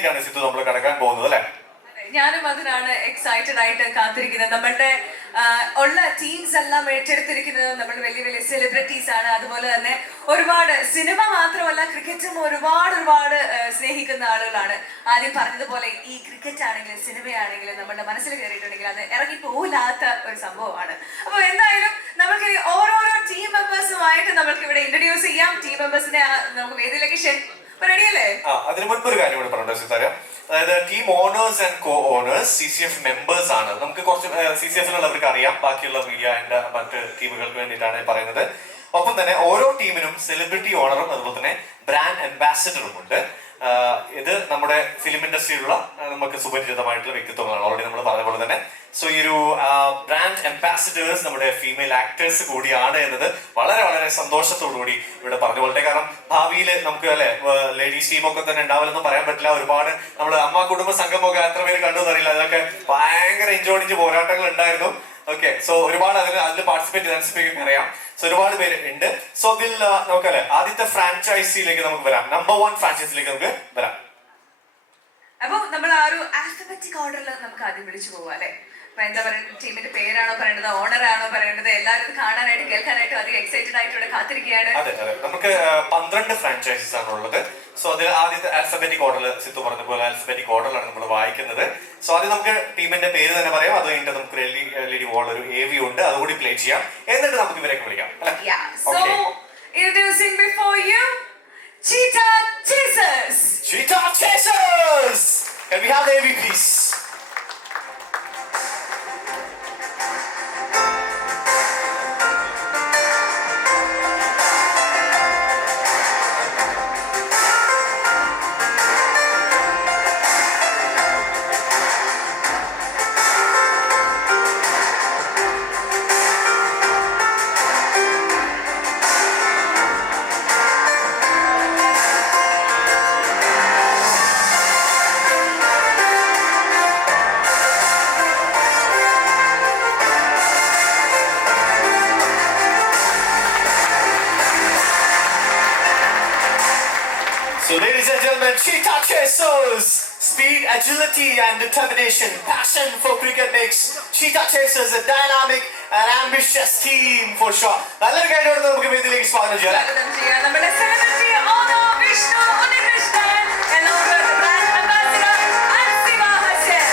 ഫൈനലിലേക്കാണ് സിദ്ധു നമ്മൾ കടക്കാൻ പോകുന്നത് അല്ലെ? ഞാനും അതിനാണ് എക്സൈറ്റഡ് ആയിട്ട് കാത്തിരിക്കുന്നത്. നമ്മളുടെ ഉള്ള ടീംസ് എല്ലാം ഏറ്റെടുത്തിരിക്കുന്നത് നമ്മൾ വലിയ വലിയ സെലിബ്രിറ്റീസ് ആണ്. അതുപോലെ തന്നെ ഒരുപാട് സിനിമ മാത്രമല്ല ക്രിക്കറ്റും ഒരുപാട് സ്നേഹിക്കുന്ന ആളുകളാണ്. ആദ്യം പറഞ്ഞതുപോലെ ഈ ക്രിക്കറ്റ് ആണെങ്കിലും സിനിമയാണെങ്കിലും നമ്മുടെ മനസ്സിൽ കയറിയിട്ടുണ്ടെങ്കിൽ അത് ഇറങ്ങി പോകില്ലാത്ത ഒരു സംഭവമാണ്. അപ്പൊ എന്തായാലും നമുക്ക് ഓരോരോ ടീം മെമ്പേഴ്സുമായിട്ട് നമുക്ക് ഇവിടെ ഇൻട്രൊഡ്യൂസ് ചെയ്യാം. ടീം മെമ്പേഴ്സിനെ നമുക്ക് വേദിയിലേക്ക് റെഡിയല്ലേ? അതിന് മുൻപ് ഒരു കാര്യം കൂടെ പറഞ്ഞു സിത്താര. അതായത് team owners and co owners CCF members ആണ്. നമുക്ക് കുറച്ച് CCFിലുള്ളവർക്ക് അറിയാം, ബാക്കിയുള്ള മീഡിയ ആൻഡ് മറ്റ് ടീമുകൾക്ക് വേണ്ടിയിട്ടാണ് പറയുന്നത്. ഒപ്പം തന്നെ ഓരോ ടീമിനും സെലിബ്രിറ്റി ഓണറും അതുപോലെ തന്നെ ബ്രാൻഡ് അംബാസിഡറും ഉണ്ട്. ഇത് നമ്മുടെ ഫിലിം ഇൻഡസ്ട്രിയിലുള്ള നമുക്ക് സുപരിചിതമായിട്ടുള്ള വ്യക്തിത്വങ്ങളാണ്. ഓൾറെഡി നമ്മൾ പറഞ്ഞ പോലെ തന്നെ. സോ ഈ ഒരു ബ്രാൻഡ് അംബാസിഡേഴ്സ് നമ്മുടെ ഫീമെയിൽ ആക്ടേഴ്സ് കൂടിയാണ് എന്നത് വളരെ സന്തോഷത്തോടു കൂടി ഇവിടെ പറഞ്ഞു കൊള്ളട്ടെ. കാരണം ഭാവിയിൽ നമുക്ക് അല്ലെ ലേഡീസ് ടീമൊക്കെ തന്നെ ഉണ്ടാവില്ലെന്നും പറയാൻ പറ്റില്ല. ഒരുപാട് നമ്മൾ അമ്മ കുടുംബ സംഘമൊക്കെ എത്ര പേര് കണ്ടു എന്നറിയില്ല. അതിലൊക്കെ ഭയങ്കര എൻജോയ് പോരാട്ടങ്ങൾ ഉണ്ടായിരുന്നു. ഓക്കെ, സോ ഒരുപാട് അതിൽ പാർട്ടിസിപ്പേറ്റ് ചെയ്ത് അറിയാം. സോ ഒരുപാട് പേര് ഉണ്ട്. സോ ഇതിൽ നമുക്കല്ലേ ആദ്യത്തെ ഫ്രാഞ്ചൈസിയിലേക്ക് നമുക്ക് വരാം. നമ്പർ 1 ഫ്രാഞ്ചൈസിയിലേക്ക് നമുക്ക് വരാം. അപ്പൊ നമ്മൾ ആ ഒരു ആൽഫബറ്റിക് ഓർഡറിൽ നമുക്ക് ആദ്യം വിളിച്ചു പോവാം അല്ലെ? അപ്പൊ എന്താ പറയുക, ടീമിന്റെ പേരാണോ പറയേണ്ടത്, ഓണറാണോ പറയേണ്ടത്? എല്ലാവരും കാണാനായിട്ട് കേൾക്കാനായിട്ട് അധികം എക്സൈറ്റഡ് ആയിട്ട് ഇവിടെ കാത്തിരിക്കുകയാണ്. അതെ, നമുക്ക് 12 ഫ്രാഞ്ചൈസീസ് ആണ് ഉള്ളത്. സോ അതിൽ ആദ്യത്തെ ആൽഫബറ്റിക് ഓർഡറിൽ സിത്തു പറഞ്ഞ പോലെ ആൽഫബറ്റിക് ഓർഡറിലാണ് നമ്മൾ വായിക്കുന്നത്. സോ ആദ്യം നമുക്ക് ടീമിന്റെ പേര് തന്നെ പറയാം. അത് കഴിഞ്ഞിട്ട് നമുക്ക് LED വോൾ ഒരു AV ഉണ്ട്, അതുകൂടി പ്ലേ ചെയ്യാം. എന്നിട്ട് നമുക്ക് ഇവരൊക്കെ വിളിക്കാം. So introducing before you Cheetah Chasers. Cheetah Chasers. Can we have the AV please? So ladies and gentlemen, Cheetah Chasers! Speed, agility and determination, passion for cricket makes Cheetah Chasers a dynamic and ambitious team for sure. നല്ലൊരു കൈയ്യടി നമുക്ക് വേദിയിലേക്ക് സ്വാഗതം ചെയ്യാം. നമ്മുടെ celebrity owner Vishnu Unnikrishnan and brand ambassador Ansiba Hassan.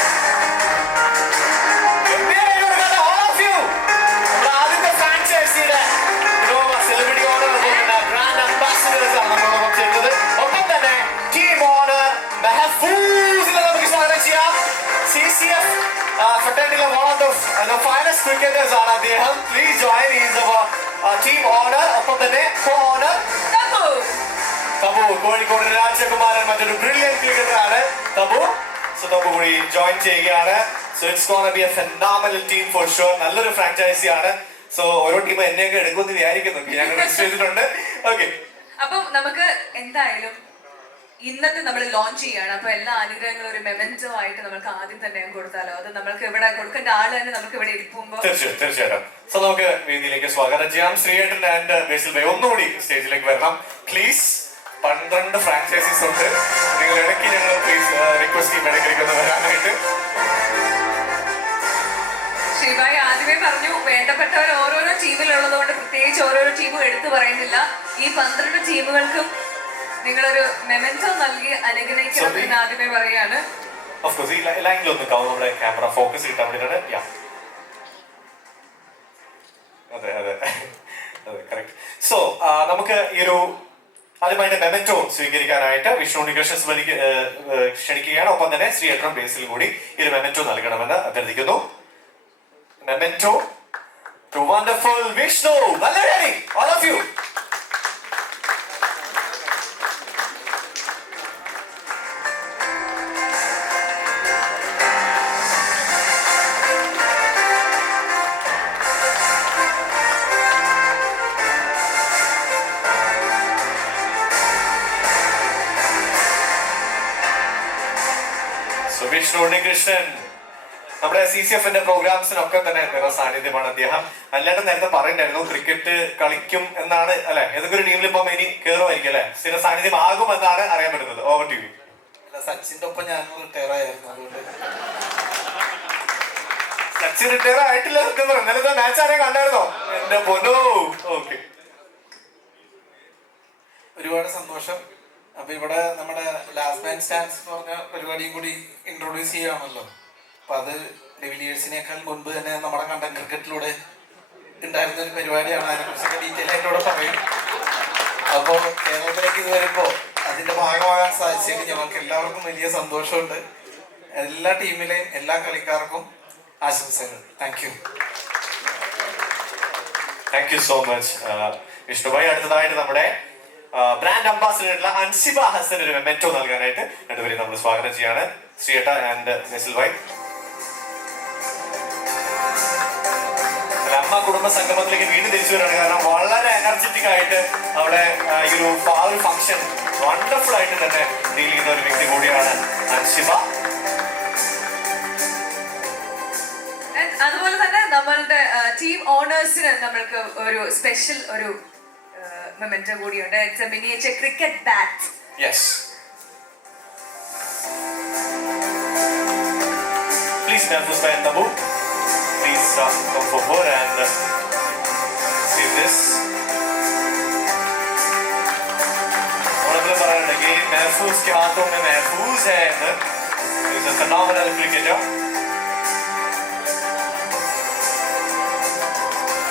All of you. ആദ്യത്തെ ഫ്രാഞ്ചൈസിയുടെ celebrity owner brand ambassadors ആണ് നമ്മളോടൊപ്പം ചെയ്യുന്നത്. ഒപ്പം തന്നെ ടീം ഓണർ മെഹഫൂസിനെ നമുക്ക് സ്വാഗതം ചെയ്യാം. CCF fraternity one of the finest cricketers ആണ് അദ്ദേഹം. Please join. He is our team owner. ഒപ്പം തന്നെ co-owner തബു, കോഴിക്കോട് രാജകുമാരൻ, മറ്റൊരു ബ്രില്യന്റ് ക്രിക്കറ്റർ ആണ് തബു. സോ തബു കൂടി ജോയിൻ ചെയ്യുകയാണ്. So it's gonna B A phenomenal team for sure. നല്ലൊരു ഫ്രാഞ്ചൈസി ആണ്. സോ ഓരോ ടീം എന്നെയൊക്കെ എടുക്കുമെന്ന് വിചാരിക്കുന്നു. ഞങ്ങൾ രജിസ്റ്റർ ചെയ്തിട്ടുണ്ട്. ഓക്കെ, അപ്പം നമുക്ക് എന്തായാലും ഇന്നത്തെ നമ്മൾ ലോഞ്ച് ചെയ്യാണ്. അപ്പൊ എല്ലാ അനുഗ്രഹങ്ങളും ഒരു മെമന്റോ ആയിട്ട് നമുക്ക് ആദ്യം തന്നെ കൊടുത്താലോ? അത് നമ്മൾക്ക് ഇവിടെ കൊടുക്കേണ്ട ആള് തന്നെ നമുക്ക് ഇവിടെ ഇരിക്കുമ്പോ തീർച്ചയായിട്ടും. സോ നമുക്ക് വേദിയിലേക്ക് സ്വാഗതം ചെയ്യാം. ശ്രീയേട്ടൻ ആൻഡ് ബേസിൽ ഭായ് ഒന്നുകൂടി സ്റ്റേജിലേക്ക് വരണം പ്ലീസ്. 12 ഫ്രാഞ്ചൈസീസ് ഉണ്ട്. നിങ്ങൾ ഇടയ്ക്ക് ഞങ്ങൾ പ്ലീസ് റിക്വസ്റ്റ് ചെയ്യും ഇടയ്ക്കിടയ്ക്ക് ഒന്ന് വരാനായിട്ട്. ശ്രീഭായ് ആദ്യമേ പറഞ്ഞു വേണ്ടപ്പെട്ടവർ ഓരോരോ ടീമിലുള്ളത് കൊണ്ട് പ്രത്യേകിച്ച് ഓരോരോ ടീമും എടുത്തു പറയുന്നില്ല. ഈ 12 ടീമുകൾക്കും നിങ്ങളൊരു മെമന്റോ നൽകി അനുഗ്രഹിക്കണം എന്ന് ആദ്യമേ പറയാണ്. ഓഫ് കോഴ്സ് ഈ ലൈനിലൊന്ന് കാവും നമ്മുടെ ക്യാമറ ഫോക്കസ് കിട്ടാൻ വേണ്ടിയിട്ടാണ്. അതെ കറക്റ്റ്. സോ നമുക്ക് ഈ ഒരു ആദ്യമായിട്ട് മെമന്റോ സ്വീകരിക്കാനായിട്ട് വിഷ്ണു ഉണ്ണികൃഷ്ണൻ ക്ഷണിക്കുകയാണ്. ഒപ്പം തന്നെ ശ്രീയേട്ടൻ ബേസിലും കൂടി ഈ ഒരു മെമന്റോ നൽകണമെന്ന് അഭ്യർത്ഥിക്കുന്നു. Memento to wonderful Vishnu. Ready, all of you. So Vishnu Unnikrishnan നമ്മുടെ CCFന്റെ പ്രോഗ്രാംസിനൊക്കെ തന്നെ നിറ സാന്നിധ്യമാണ് അദ്ദേഹം. അല്ലാണ്ട് നേരത്തെ പറയുന്നുണ്ടായിരുന്നു ക്രിക്കറ്റ് കളിക്കും എന്നാണ് അല്ലെ? ഏതൊക്കെ ഒരു ടീമിൽ ഇപ്പം ഇനി കയറുമായിരിക്കും അല്ലെ? സ്ഥിര സാന്നിധ്യം ആകുമെന്നാണ് അറിയാൻ പറ്റുന്നത്. Over to you. സച്ചിന്റെ ഒപ്പം ഞാൻ റിട്ടയർ ആയിരുന്നു, അതുകൊണ്ട് സച്ചിൻ റിട്ടയർ ആയിട്ടില്ല. ഇന്നലത്തെ മാച്ച് ആരെയും കണ്ടായിരുന്നോ? എന്റെ പൊന്നോ. ഓക്കെ, ഒരുപാട് സന്തോഷം. അപ്പൊ ഇവിടെ നമ്മുടെ ലാസ്റ്റ് മാൻ സ്റ്റാൻഡ്സ് എന്ന് പറഞ്ഞ പരിപാടിയും കൂടി ഇൻട്രൊഡ്യൂസ് ചെയ്യുകയാണല്ലോ. അപ്പൊ അത് ഡിവിലിയേഴ്സിനേക്കാൾ മുൻപ് തന്നെ നമ്മുടെ കണ്ടന്റ് ക്രിക്കറ്റിലൂടെ ഉണ്ടായിരുന്ന ഒരു പരിപാടിയാണ്. അതിനെക്കുറിച്ചൊക്കെ ഡീറ്റെയിൽ ആയിട്ട് ഇവിടെ പറയും. അപ്പോൾ കേരളത്തിലേക്ക് ഇത് വരുമ്പോൾ അതിന്റെ ഭാഗമാകാൻ സാധിച്ചതിൽ ഞങ്ങൾക്ക് എല്ലാവർക്കും വലിയ സന്തോഷമുണ്ട്. എല്ലാ ടീമിലെയും എല്ലാ കളിക്കാർക്കും ആശംസകൾ. Thank you. Thank you so much Vishnubhai. അടുത്തതായിട്ട് നമ്മുടെ ബ്രാൻഡ് അംബാസിഡർ അൻസിബ ഹസൻ ഒരു മെന്റോ നൽകാനായിട്ട് രണ്ടുപേരും നമ്മൾ സ്വാഗതം ചെയ്യാണ്. ശ്രീയേട്ട ആൻഡ് നെസിൽ ഭായ്. അമ്മ കുടുംബ സംഗമത്തിലേക്ക് വീണ്ടും തിരിച്ചു വരികയാണ്. കാരണം വളരെ എനർജറ്റിക് ആയിട്ട് അവിടെ ഈ ഒരു ഫംഗ്ഷൻ വണ്ടർഫുൾ ആയിട്ട് തന്നെ ഡീൽ ചെയ്യുന്ന ഒരു വ്യക്തി കൂടിയാണ് അൻസിബ. അതുപോലെ തന്നെ നമ്മളുടെ ടീം ഓണേഴ്സിന് നമ്മൾക്ക് ഒരു സ്പെഷ്യൽ ഒരു മൊമെന്റോ കൂടിയുണ്ട്. It's A miniature cricket bat. Yes, please Nafus and Tabu, please come forward and see this. പറയാനുണ്ട് again Nafus के हाथों में महफूज है. He's a phenomenal cricketer.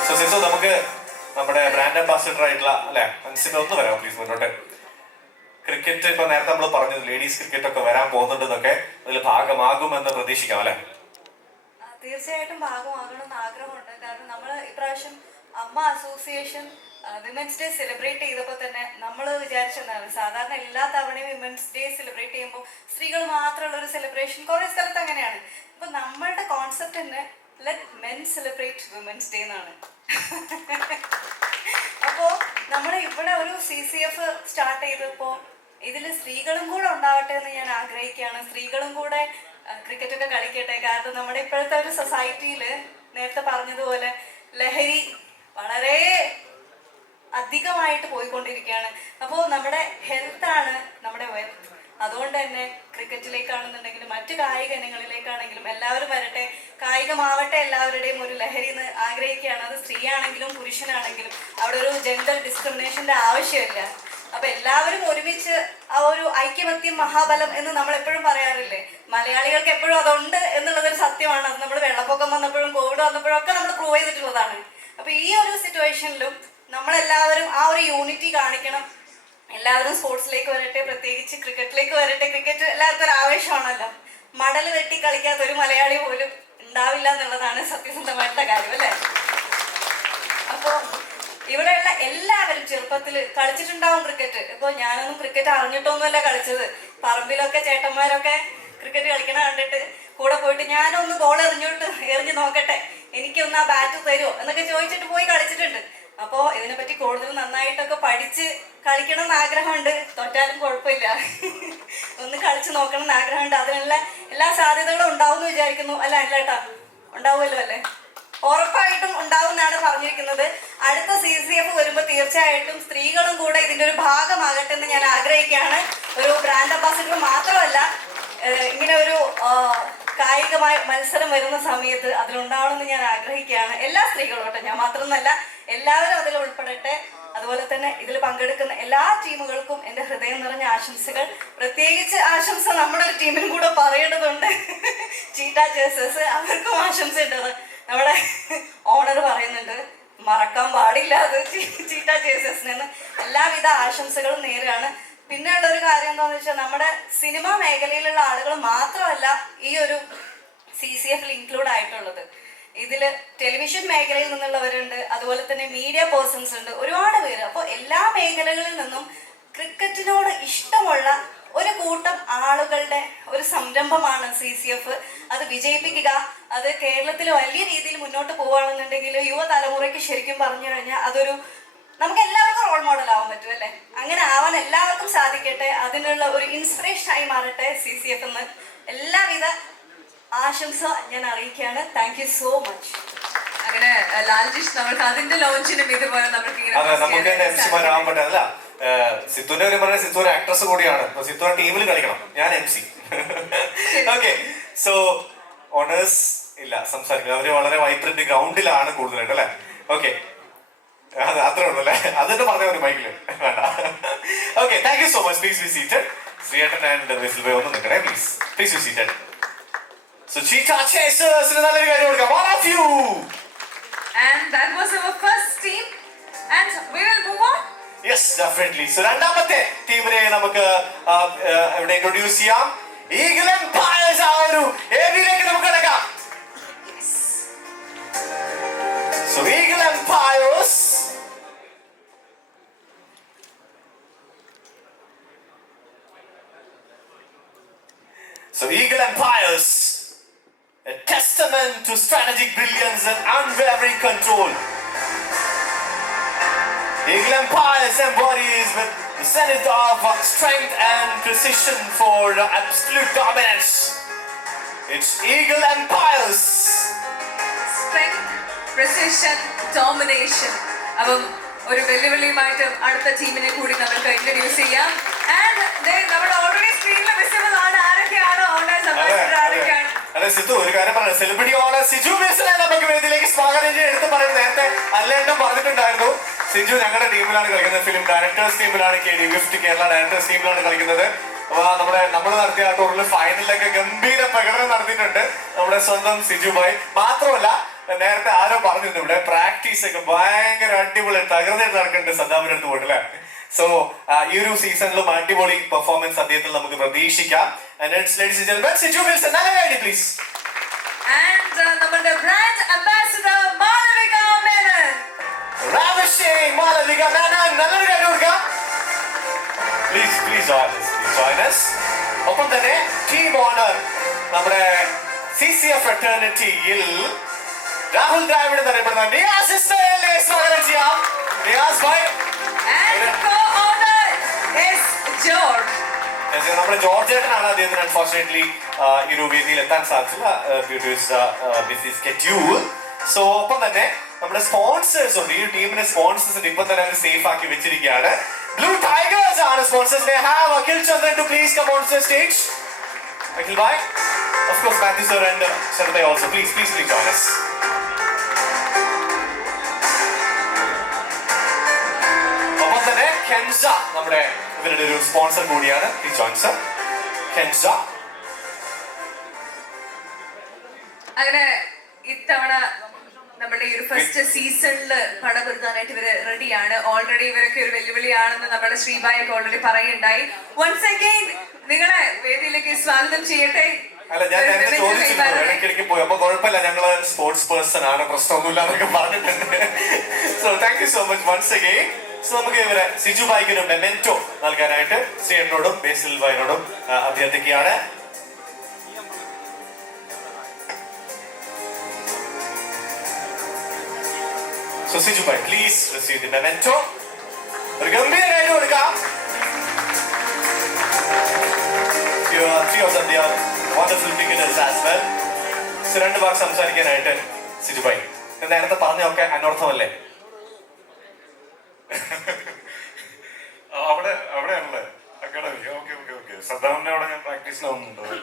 So സിൻസോ, നമുക്ക് നമ്മുടെ ബ്രാൻഡ് അംബാസിഡർ ആയിട്ടുള്ള അല്ലെ അൻസിബ ഒന്ന് വരാം പ്ലീസ് മുന്നോട്ട്. ക്രിക്കറ്റ് ഇപ്പൊ നേരത്തെ നമ്മൾ പറഞ്ഞത് ലേഡീസ് ക്രിക്കറ്റ് ഒക്കെ വരാൻ പോകുന്നുണ്ടെന്നൊക്കെ അതിൽ ഭാഗമാകുമെന്ന് പ്രതീക്ഷിക്കാം അല്ലെ? തീർച്ചയായിട്ടും ഭാഗമാകണമെന്ന് ആഗ്രഹമുണ്ട്. കാരണം നമ്മൾ ഇപ്രാവശ്യം അമ്മ അസോസിയേഷൻ വിമൻസ് ഡേ സെലിബ്രേറ്റ് ചെയ്തപ്പോൾ തന്നെ നമ്മൾ വിചാരിച്ചെന്താണ്, സാധാരണ എല്ലാ തവണയും വിമൻസ് ഡേ സെലിബ്രേറ്റ് ചെയ്യുമ്പോൾ സ്ത്രീകൾ മാത്രമുള്ള ഒരു സെലിബ്രേഷൻ കുറേ സ്ഥലത്ത് അങ്ങനെയാണ്. അപ്പൊ നമ്മളുടെ കോൺസെപ്റ്റ് തന്നെ let men celebrate women's day എന്നാണ്. അപ്പോൾ നമ്മൾ ഇവിടെ ഒരു CCF സ്റ്റാർട്ട് ചെയ്തപ്പോൾ ഇതിൽ സ്ത്രീകളും കൂടെ ഉണ്ടാവട്ടെ എന്ന് ഞാൻ ആഗ്രഹിക്കുകയാണ്. സ്ത്രീകളും കൂടെ ക്രിക്കറ്റൊക്കെ കളിക്കട്ടെ. കാരണം നമ്മുടെ ഇപ്പോഴത്തെ ഒരു സൊസൈറ്റിയിൽ നേരത്തെ പറഞ്ഞതുപോലെ ലഹരി വളരെ അധികമായിട്ട് പോയിക്കൊണ്ടിരിക്കുകയാണ്. അപ്പോൾ നമ്മുടെ ഹെൽത്താണ് നമ്മുടെ വെൽത്ത്. അതുകൊണ്ട് തന്നെ ക്രിക്കറ്റിലേക്കാണെന്നുണ്ടെങ്കിലും മറ്റു കായിക ഇനങ്ങളിലേക്കാണെങ്കിലും എല്ലാവരും വരട്ടെ, കായികമാവട്ടെ എല്ലാവരുടെയും ഒരു ലഹരി എന്ന് ആഗ്രഹിക്കുകയാണ്. അത് സ്ത്രീയാണെങ്കിലും പുരുഷനാണെങ്കിലും അവിടെ ഒരു ജെൻഡർ ഡിസ്ക്രിമിനേഷന്റെ ആവശ്യമില്ല. അപ്പൊ എല്ലാവരും ഒരുമിച്ച് ആ ഒരു ഐക്യമത്യം മഹാബലം എന്ന് നമ്മൾ എപ്പോഴും പറയാറില്ലേ, മലയാളികൾക്ക് എപ്പോഴും അതുണ്ട് എന്നുള്ളതൊരു സത്യമാണ്. അത് നമ്മൾ വെള്ളപ്പൊക്കം വന്നപ്പോഴും കോവിഡ് വന്നപ്പോഴും ഒക്കെ നമ്മൾ പ്രൂവ് ചെയ്തിട്ടുള്ളതാണ്. അപ്പൊ ഈ ഒരു സിറ്റുവേഷനിലും നമ്മളെല്ലാവരും ആ ഒരു യൂണിറ്റി കാണിക്കണം. എല്ലാവരും സ്പോർട്സിലേക്ക് വരട്ടെ, പ്രത്യേകിച്ച് ക്രിക്കറ്റിലേക്ക് വരട്ടെ. ക്രിക്കറ്റ് എല്ലാവർക്കും ഒരു ആവേശമാണല്ലോ. മടൽ വെട്ടി കളിക്കാത്ത ഒരു മലയാളി പോലും ഉണ്ടാവില്ല എന്നുള്ളതാണ് സത്യസന്ധമായിട്ടുള്ള കാര്യം അല്ലേ? അപ്പോ ഇവിടെയുള്ള എല്ലാവരും ചെറുപ്പത്തിൽ കളിച്ചിട്ടുണ്ടാവും ക്രിക്കറ്റ്. ഇപ്പൊ ഞാനൊന്നും ക്രിക്കറ്റ് അറിഞ്ഞിട്ടൊന്നുമല്ല കളിച്ചത്. പറമ്പിലൊക്കെ ചേട്ടന്മാരൊക്കെ ക്രിക്കറ്റ് കളിക്കണ കണ്ടിട്ട് കൂടെ പോയിട്ട് ഞാനൊന്ന് ബോൾ എറിഞ്ഞു നോക്കട്ടെ, എനിക്കൊന്ന് ആ ബാറ്റ് തരുമോ എന്നൊക്കെ ചോദിച്ചിട്ട് പോയി കളിച്ചിട്ടുണ്ട്. അപ്പോൾ ഇതിനെപ്പറ്റി കൂടുതൽ നന്നായിട്ടൊക്കെ പഠിച്ച് കളിക്കണം എന്ന് ആഗ്രഹമുണ്ട്. തോറ്റാലും കുഴപ്പമില്ല, ഒന്ന് കളിച്ച് നോക്കണം എന്ന് ആഗ്രഹമുണ്ട്. അതിനുള്ള എല്ലാ സാധ്യതകളും ഉണ്ടാവും എന്ന് വിചാരിക്കുന്നു. അല്ല അല്ലേട്ടാ, ഉണ്ടാവുമല്ലോ അല്ലേ? ഉറപ്പായിട്ടും ഉണ്ടാവും എന്നാണ് പറഞ്ഞിരിക്കുന്നത്. അടുത്ത CCF വരുമ്പോൾ തീർച്ചയായിട്ടും സ്ത്രീകളും കൂടെ ഇതിന്റെ ഒരു ഭാഗമാകട്ടെ എന്ന് ഞാൻ ആഗ്രഹിക്കുകയാണ്. ഒരു ബ്രാൻഡ് അംബാസിഡർ മാത്രമല്ല, ഇങ്ങനെ ഒരു കായികമായ മത്സരം വരുന്ന സമയത്ത് അതിലുണ്ടാവണമെന്ന് ഞാൻ ആഗ്രഹിക്കുകയാണ്. എല്ലാ സ്ത്രീകളും കേട്ടോ, ഞാൻ മാത്രമൊന്നല്ല, എല്ലാവരും അതിൽ ഉൾപ്പെടട്ടെ. അതുപോലെ തന്നെ ഇതിൽ പങ്കെടുക്കുന്ന എല്ലാ ടീമുകൾക്കും എൻ്റെ ഹൃദയം നിറഞ്ഞ ആശംസകൾ. പ്രത്യേകിച്ച് ആശംസ നമ്മുടെ ഒരു ടീമിനും കൂടെ പറയേണ്ടതുണ്ട്. ചീറ്റ ചേസേഴ്സ്, അവർക്കും ആശംസ ഉണ്ടത്. നമ്മുടെ ഓണർ പറയുന്നുണ്ട്, മറക്കാൻ പാടില്ല അത് ചീറ്റ ചേസേഴ്സിന്. എല്ലാവിധ ആശംസകളും നേരെയാണ്. പിന്നെയുള്ള ഒരു കാര്യം എന്താണെന്ന് വെച്ചാൽ, നമ്മുടെ സിനിമാ മേഖലയിലുള്ള ആളുകൾ മാത്രമല്ല ഈ ഒരു CCFൽ ഇൻക്ലൂഡ് ആയിട്ടുള്ളത്. ഇതില് ടെലിവിഷൻ മേഖലയിൽ നിന്നുള്ളവരുണ്ട്, അതുപോലെ തന്നെ മീഡിയ പേഴ്സൺസ് ഉണ്ട്, ഒരുപാട് പേര്. അപ്പോൾ എല്ലാ മേഖലകളിൽ നിന്നും ക്രിക്കറ്റിനോട് ഇഷ്ടമുള്ള ഒരു കൂട്ടം ആളുകളുടെ ഒരു സംരംഭമാണ് CCF. അത് വിജയിപ്പിക്കുക. അത് കേരളത്തിൽ വലിയ രീതിയിൽ മുന്നോട്ട് പോവുകയാണെന്നുണ്ടെങ്കിൽ യുവതലമുറയ്ക്ക് ശരിക്കും പറഞ്ഞു കഴിഞ്ഞാൽ അതൊരു നമുക്ക് എല്ലാവർക്കും റോൾ മോഡൽ ആവാൻ പറ്റും അല്ലേ? അങ്ങനെ ആവാൻ എല്ലാവർക്കും സാധിക്കട്ടെ. അതിനുള്ള ഒരു ഇൻസ്പിറേഷൻ ആയി മാറട്ടെ CCF എന്ന് എല്ലാവിധ ആശംസ ഞാൻ അറിയിക്കുകയാണ്. Thank you so much. അങ്ങനെ ലാൽജിഷ്, നമ്മൾക്ക് അതിന്റെ ലോഞ്ചിനും ഇതുപോലെ നമുക്ക് നമുക്ക് സിത്തുവിന്റെ കാര്യം പറഞ്ഞാൽ സിത്തു ഒരു ആക്ട്രസ് കൂടിയാണ്. അപ്പൊ സിത്തു ടീമിൽ കളിക്കണം, ഞാൻ MC. ഓക്കെ, സോ ഓണേഴ്സ് ഇല്ല സംസാരിക്കുന്നത്, അവര് വളരെ വൈബ്രന്റ് ഗ്രൗണ്ടിലാണ് കൂടുതലായിട്ട് അല്ലെ. ഓക്കെ, അത് അത്രേ ഉള്ളൂ അല്ലേ, അതെന്നെ പറഞ്ഞ ഒരു മൈക്കില് വേണ്ട. Okay, thank you so much. Please be seated. ശ്രീയേട്ടൻ ആൻഡ് വിസിൽ ബോയ് ഒന്ന് നിൽക്കണേ please. Please be seated. So Cheetah Chasers നല്ലൊരു കാര്യം കൊടുക്കാം. One of you. And that was our first team. And we will move on. Yes, definitely. So രണ്ടാമത്തെ ടീമിനെ നമുക്ക് ഇവിടെ ഇൻട്രൊഡ്യൂസ് ചെയ്യാം. Eagle Empires ആ ഒരു ഏരിയയിലേക്ക് നമുക്ക് കിടക്കാം. So Eagle Empires. So Eagle Empires, a testament to strategic brilliance and unwavering control. Eagle Empires embodies with the zenith of strength and precision for absolute dominance. It's Eagle Empires. Strength, precision, domination. അപ്പം ഒരു വെല്ലുവിളിയുമായിട്ട് അടുത്ത ടീമിനെ കൂടി നമുക്ക് introduce ചെയ്യാം. And നമ്മുടെ already സ്ക്രീനിൽ visible ആണ് ആരൊക്കെയാണ് ഓണേഴ്സ്, അംബാസിഡർ ആരൊക്കെയാണ്. അതെ സിത്തു, ഒരു കാര്യം പറഞ്ഞു, സെലിബ്രിറ്റി ഓണർ സിജു ബേസിനെ നമുക്ക് വേദിയിലേക്ക് സ്വാഗതം ചെയ്ത് എടുത്ത് പറയുന്നത്. നേരത്തെ അല്ലേട്ടം പറഞ്ഞിട്ടുണ്ടായിരുന്നു, സിജു ഞങ്ങളുടെ ടീമിലാണ് കളിക്കുന്നത്, ഫിലിം ഡയറക്ടേഴ്സ് ടീമിലാണ്, ഗിഫ്റ്റ് കേരള ഡയറക്ടേഴ്സ് ടീമിലാണ് കളിക്കുന്നത്. അപ്പൊ നമ്മൾ നടത്തിയ ടൂറിൽ ഫൈനലിലൊക്കെ ഗംഭീര പ്രകടനം നടത്തിയിട്ടുണ്ട് നമ്മുടെ സ്വന്തം സിജു ഭായ്. മാത്രമല്ല നേരത്തെ ആരോ പറഞ്ഞിരുന്നു ഇവിടെ പ്രാക്ടീസ് ഒക്കെ ഭയങ്കര അടിപൊളി തകർന്നിട്ട് നടക്കുന്നുണ്ട് സദ്ദാമിന്റെ അടുത്ത് പോയിട്ട് അല്ലെ. സോ ഈ ഒരു സീസണിലും അടിപൊളി പെർഫോമൻസ് അദ്ദേഹത്തിൽ നമുക്ക് പ്രതീക്ഷിക്കാം. സിജു വിൽസൺ, നല്ല കാര്യം പ്ലീസ്. ആൻഡ് നമ്മുടെ ബ്രാൻഡ് അംബാസിഡർ മാളവിക മേനൻ. മാളവിക മേനൻ, നല്ലൊരു കാര്യം കൊടുക്കാം. Please join us. ഒപ്പം തന്നെ ടീം ഓണർ നമ്മുടെ CCF ഫ്രട്ടേണിറ്റിയിൽ രാഹുൽ ദ്രാവിഡ് എന്നറിയപ്പെടുന്ന നിയാസ് സ്വാഗതം ചെയ്യാം. Niyas bhai. And co-owner is George. നമ്മുടെ ജോർജ് ചേട്ടനാണ്. അദ്ദേഹത്തിന് അൺഫോർച്ചുനേറ്റ്ലി ഈ ഒരു വേദിയിൽ എത്താൻ സാധിച്ചില്ല due to his busy schedule. So ഒപ്പം തന്നെ നമ്മുടെ സ്പോൺസേഴ്സ് ഉണ്ട്, ഈ ടീമിന്റെ സ്പോൺസേഴ്സ് ഇപ്പൊ തന്നെ അവർ സേഫ് ആക്കി വെച്ചിരിക്കുകയാണ്. ബ്ലൂ ടൈഗേഴ്സ് ആണ് sponsors. They have Akhil Chandran to please come on the stage. Akhil bhai, of course Matthew sir and Sarvay also. Please join us. ഒപ്പം തന്നെ കെൻസ നമ്മുടെ ഇവരുടെ ഒരു സ്പോൺസർ കൂടിയാണ്. Please join sir. കെൻസ. അങ്ങനെ ഇത്തവണ നമ്മുടെ ഈ ഒരു ഫസ്റ്റ് സീസണില് പടപൊരുത്താനായിട്ട് ഇവര് റെഡിയാണ്. ഓൾറെഡി ഇവരൊക്കെ ഒരു വെല്ലുവിളിയാണെന്ന് നമ്മുടെ ശ്രീബായൊക്കെ ഓൾറെഡി പറയുണ്ടായി. വൺസ് അഗൈൻ നിങ്ങളെ വേദിയിലേക്ക് സ്വാഗതം ചെയ്യട്ടെ. അല്ല, ഞാൻ നേരത്തെ ചോദിച്ചിരുന്നു ഇടയ്ക്കിടയ്ക്ക് പോയി, അപ്പൊ കുഴപ്പമില്ല, ഞങ്ങള് സ്പോർട്സ് പേഴ്സൺ ആണ്, പ്രശ്നമൊന്നുമില്ല എന്നൊക്കെ പറഞ്ഞിട്ടുണ്ട്. So thank you so much once again. So നമുക്ക് ഇവരെ സിജു ഭായിക്ക് ഒരു മെമെന്റോ നൽകാനായിട്ട് ശ്രീയേട്ടനോടും ബേസിൽ ഭായിനോടും അഭ്യർത്ഥിക്കുകയാണ്. So Siju bhai, please receive the memento. ഒരു ഗംഭീര കൈയ്യടി കൊടുക്കാം. Three of them, they are wonderful beginners as well. So രണ്ട് വാക്ക് സംസാരിക്കാനായിട്ട് സിജു ഭായ്. നേരത്തെ പറഞ്ഞൊക്കെ അനർത്ഥമല്ലേ? അവിടെയാണല്ലേ അക്കാഡമി. ഓക്കെ. സദ്ദാമിന്റെ അവിടെ ഞാൻ പ്രാക്ടീസിന് വന്നിട്ടുണ്ട്.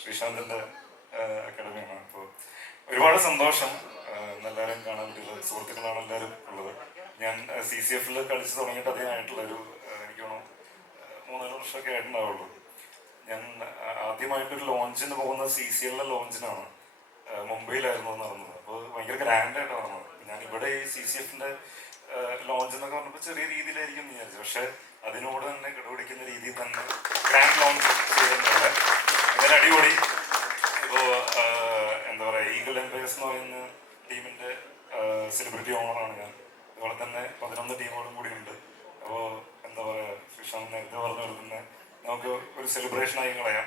ശ്രീശാന്തിന്റെ അക്കാഡമിയാണ്. അപ്പോൾ ഒരുപാട് സന്തോഷം. എല്ലാവരും കാണാൻ പറ്റില്ല, സുഹൃത്തുക്കളാണ് എല്ലാവരും ഉള്ളത്. ഞാൻ CCF-ൽ കളിച്ച് തുടങ്ങിയിട്ട് അതിനായിട്ടുള്ളൊരു എനിക്ക് തോന്നുന്നു 3-4 വർഷമൊക്കെ ആയിട്ടുണ്ടാവുള്ളൂ. ഞാൻ ആദ്യമായിട്ടൊരു ലോഞ്ചിന് പോകുന്ന CCL ലോഞ്ചിനാണ്. മുംബൈയിലായിരുന്നു നടന്നത്. അപ്പോൾ ഭയങ്കര ഗ്രാൻഡായിട്ട് നടന്നത്. ഞാൻ ഇവിടെ ഈ CCF-ന്റെ ലോഞ്ച് എന്നൊക്കെ പറഞ്ഞപ്പോൾ ചെറിയ രീതിയിലായിരിക്കും വിചാരിച്ചു. പക്ഷെ അതിനോട് തന്നെ കിടപിടിക്കുന്ന രീതിയിൽ തന്നെ ഗ്രാൻഡ് ലോഞ്ച് ചെയ്തിട്ടുണ്ട്. അങ്ങനെ അടിപൊളി. ഇപ്പോൾ എന്താ പറയുക, ഈഗിൾ എംപയേഴ്സ് എന്ന് പറയുന്ന ടീമിന്റെ സെലിബ്രിറ്റി ഓണറാണ് ഞാൻ. അതുപോലെ തന്നെ 11 ടീമുകളും കൂടി ഉണ്ട്. അപ്പോൾ എന്താ പറയുക, ശ്രീശാന്ത് നേരത്തെ പറഞ്ഞ പോലെ തന്നെ നമുക്ക് ഒരു സെലിബ്രേഷനായി കളയാം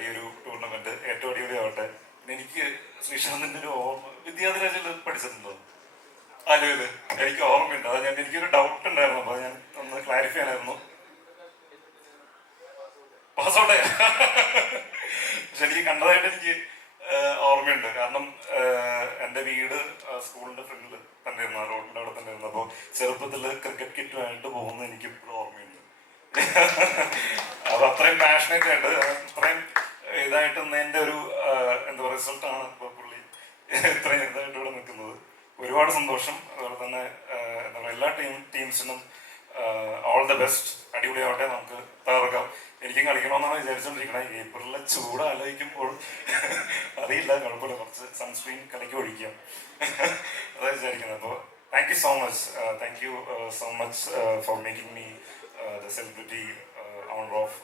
ഈ ഒരു ടൂർണമെന്റ്. ഏറ്റവും അടിപൊളി ആവട്ടെ. പിന്നെ എനിക്ക് ശ്രീശാന്തിന്റെ ഒരു ഓർമ്മ, വിദ്യാർത്ഥിരാജിൽ പഠിച്ചിട്ടുണ്ടോ ആലുവയില്? എനിക്ക് ഓർമ്മയുണ്ട്. അത് എനിക്കൊരു ഡൗട്ട് ഉണ്ടായിരുന്നു. അപ്പോൾ ഞാൻ ഒന്ന് ക്ലാരിഫൈ ചെയ്യാനായിരുന്നു. പാസ്ഔട്ടേ പക്ഷെ എനിക്ക് കണ്ടതായിട്ട് എനിക്ക് ഓർമ്മയുണ്ട്. കാരണം എൻ്റെ വീട് സ്കൂളിന്റെ ഫ്രണ്ടിൽ തന്നെ ഇരുന്നു, റോഡിന്റെ അവിടെ തന്നെ ഇരുന്നു. അപ്പോൾ ചെറുപ്പത്തിൽ ക്രിക്കറ്റ് കിറ്റുമായിട്ട് പോകുന്നത് എനിക്ക് അത് അത്രയും പാഷനേറ്റ് ആയിട്ട് അത്രയും ഇതായിട്ട് എൻ്റെ ഒരു എന്താ പറയുക റിസൾട്ടാണ് ഇപ്പോൾ പുള്ളി ഇത്രയും ഇതായിട്ട് ഇവിടെ നിൽക്കുന്നത്. ഒരുപാട് സന്തോഷം. അതുപോലെ തന്നെ എന്താ പറയുക എല്ലാ ടീംസിനും ഓൾ ദ ബെസ്റ്റ്. അടിപൊളിയാവട്ടെ, നമുക്ക് തകർക്കാം. എനിക്കും കളിക്കണമെന്നാണ് വിചാരിച്ചുകൊണ്ടിരിക്കണത്. ഏപ്രിലിലെ ചൂട് ആലോചിക്കുമ്പോൾ അറിയില്ല, കുഴപ്പമില്ല, കുറച്ച് സൺസ്ക്രീൻ കലക്കി ഒഴിക്കാം അതാണ് വിചാരിക്കുന്നത്. അപ്പോൾ thank you so much, thank you so much for making me the celebrity owner of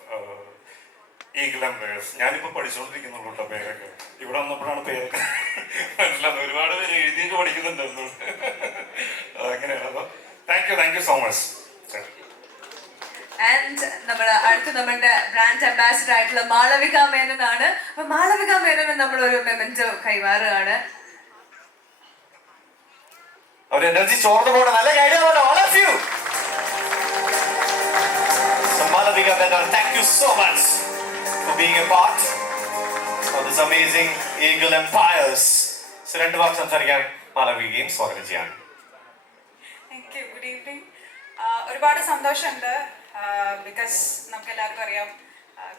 Eagle Empires. ഞാനിപ്പോൾ പഠിച്ചുകൊണ്ടിരിക്കുന്നുള്ളൂ കേട്ടോ പേരൊക്കെ. ഇവിടെ വന്നപ്പോഴാണ് പേരൊക്കെ മനസ്സിലാകുന്നത്. ഒരുപാട് പേര് എഴുതിയൊക്കെ പഠിക്കുന്നുണ്ട് അങ്ങനെയാണ്. അപ്പോൾ thank you so much. And നമ്മളുടെ ബ്രാൻഡ് അംബാസിഡർ ആയിട്ടുള്ള മാളവിക മേനോനാണ്. അപ്പൊ മാളവിക മേനോന് നമ്മളൊരു മെമന്റോ കൈമാറുകയാണ്. ഒരു എനർജി ചോർന്നു പോകണം. നല്ല idea all of you. So Malavika Menon, thank you so much for being a part of this amazing Eagle Empires. So രണ്ട് വാക്ക് സംസാരിക്കാൻ മാളവികയും സ്വാഗതം ചെയ്യാണ്. Thank you. Good evening. ഒരുപാട് സന്തോഷമുണ്ട്. ബിക്കോസ് നമുക്ക് എല്ലാവർക്കും അറിയാം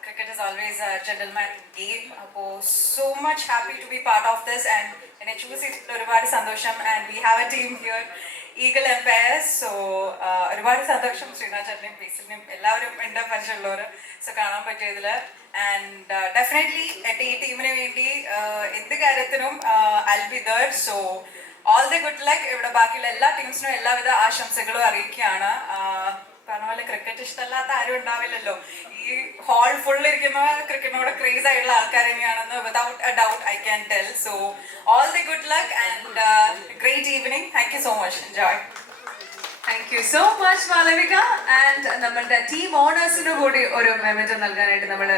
cricket is always a gentleman game. അപ്പോൾ so much happy to be part of this and എന്നെ ചൂസ് ചെയ്തിട്ട് ഒരുപാട് സന്തോഷം. And we have a team here, eagle empires. So ഒരുപാട് സന്തോഷം. ശ്രീനാഥ് ചേട്ടനെയും ബേസിലിനെയും എല്ലാവരും എൻ്റെ പരിചയമുള്ളവർ സോ കാണാൻ പറ്റിയതിൽ. ആൻഡ് ഡെഫിനറ്റ്ലി എൻ്റെ ഈ ടീമിന് വേണ്ടി എന്ത് കാര്യത്തിനും I be there. So all the good luck. ഇവിടെ ബാക്കിയുള്ള എല്ലാ ടീംസിനും എല്ലാവിധ ആശംസകളും അറിയിക്കുകയാണ്. പറഞ്ഞ പോലെ ക്രിക്കറ്റ് ഇഷ്ടമല്ലാത്ത ആരും ഉണ്ടാവില്ലല്ലോ. ഈ ഹാൾ ഫുൾ ഇരിക്കുന്ന ക്രിക്കറ്റിനോട് ക്രേസ് ആയിട്ടുള്ള ആൾക്കാർ തന്നെയാണെന്ന് without A doubt I can tell. So all the good luck and great evening. Thank you so much. Enjoy. Thank you so much Malavika. And നമ്മളുടെ ടീം ഓണേഴ്സിന് കൂടി ഒരു മെമന്റോ നൽകാനായിട്ട് നമ്മൾ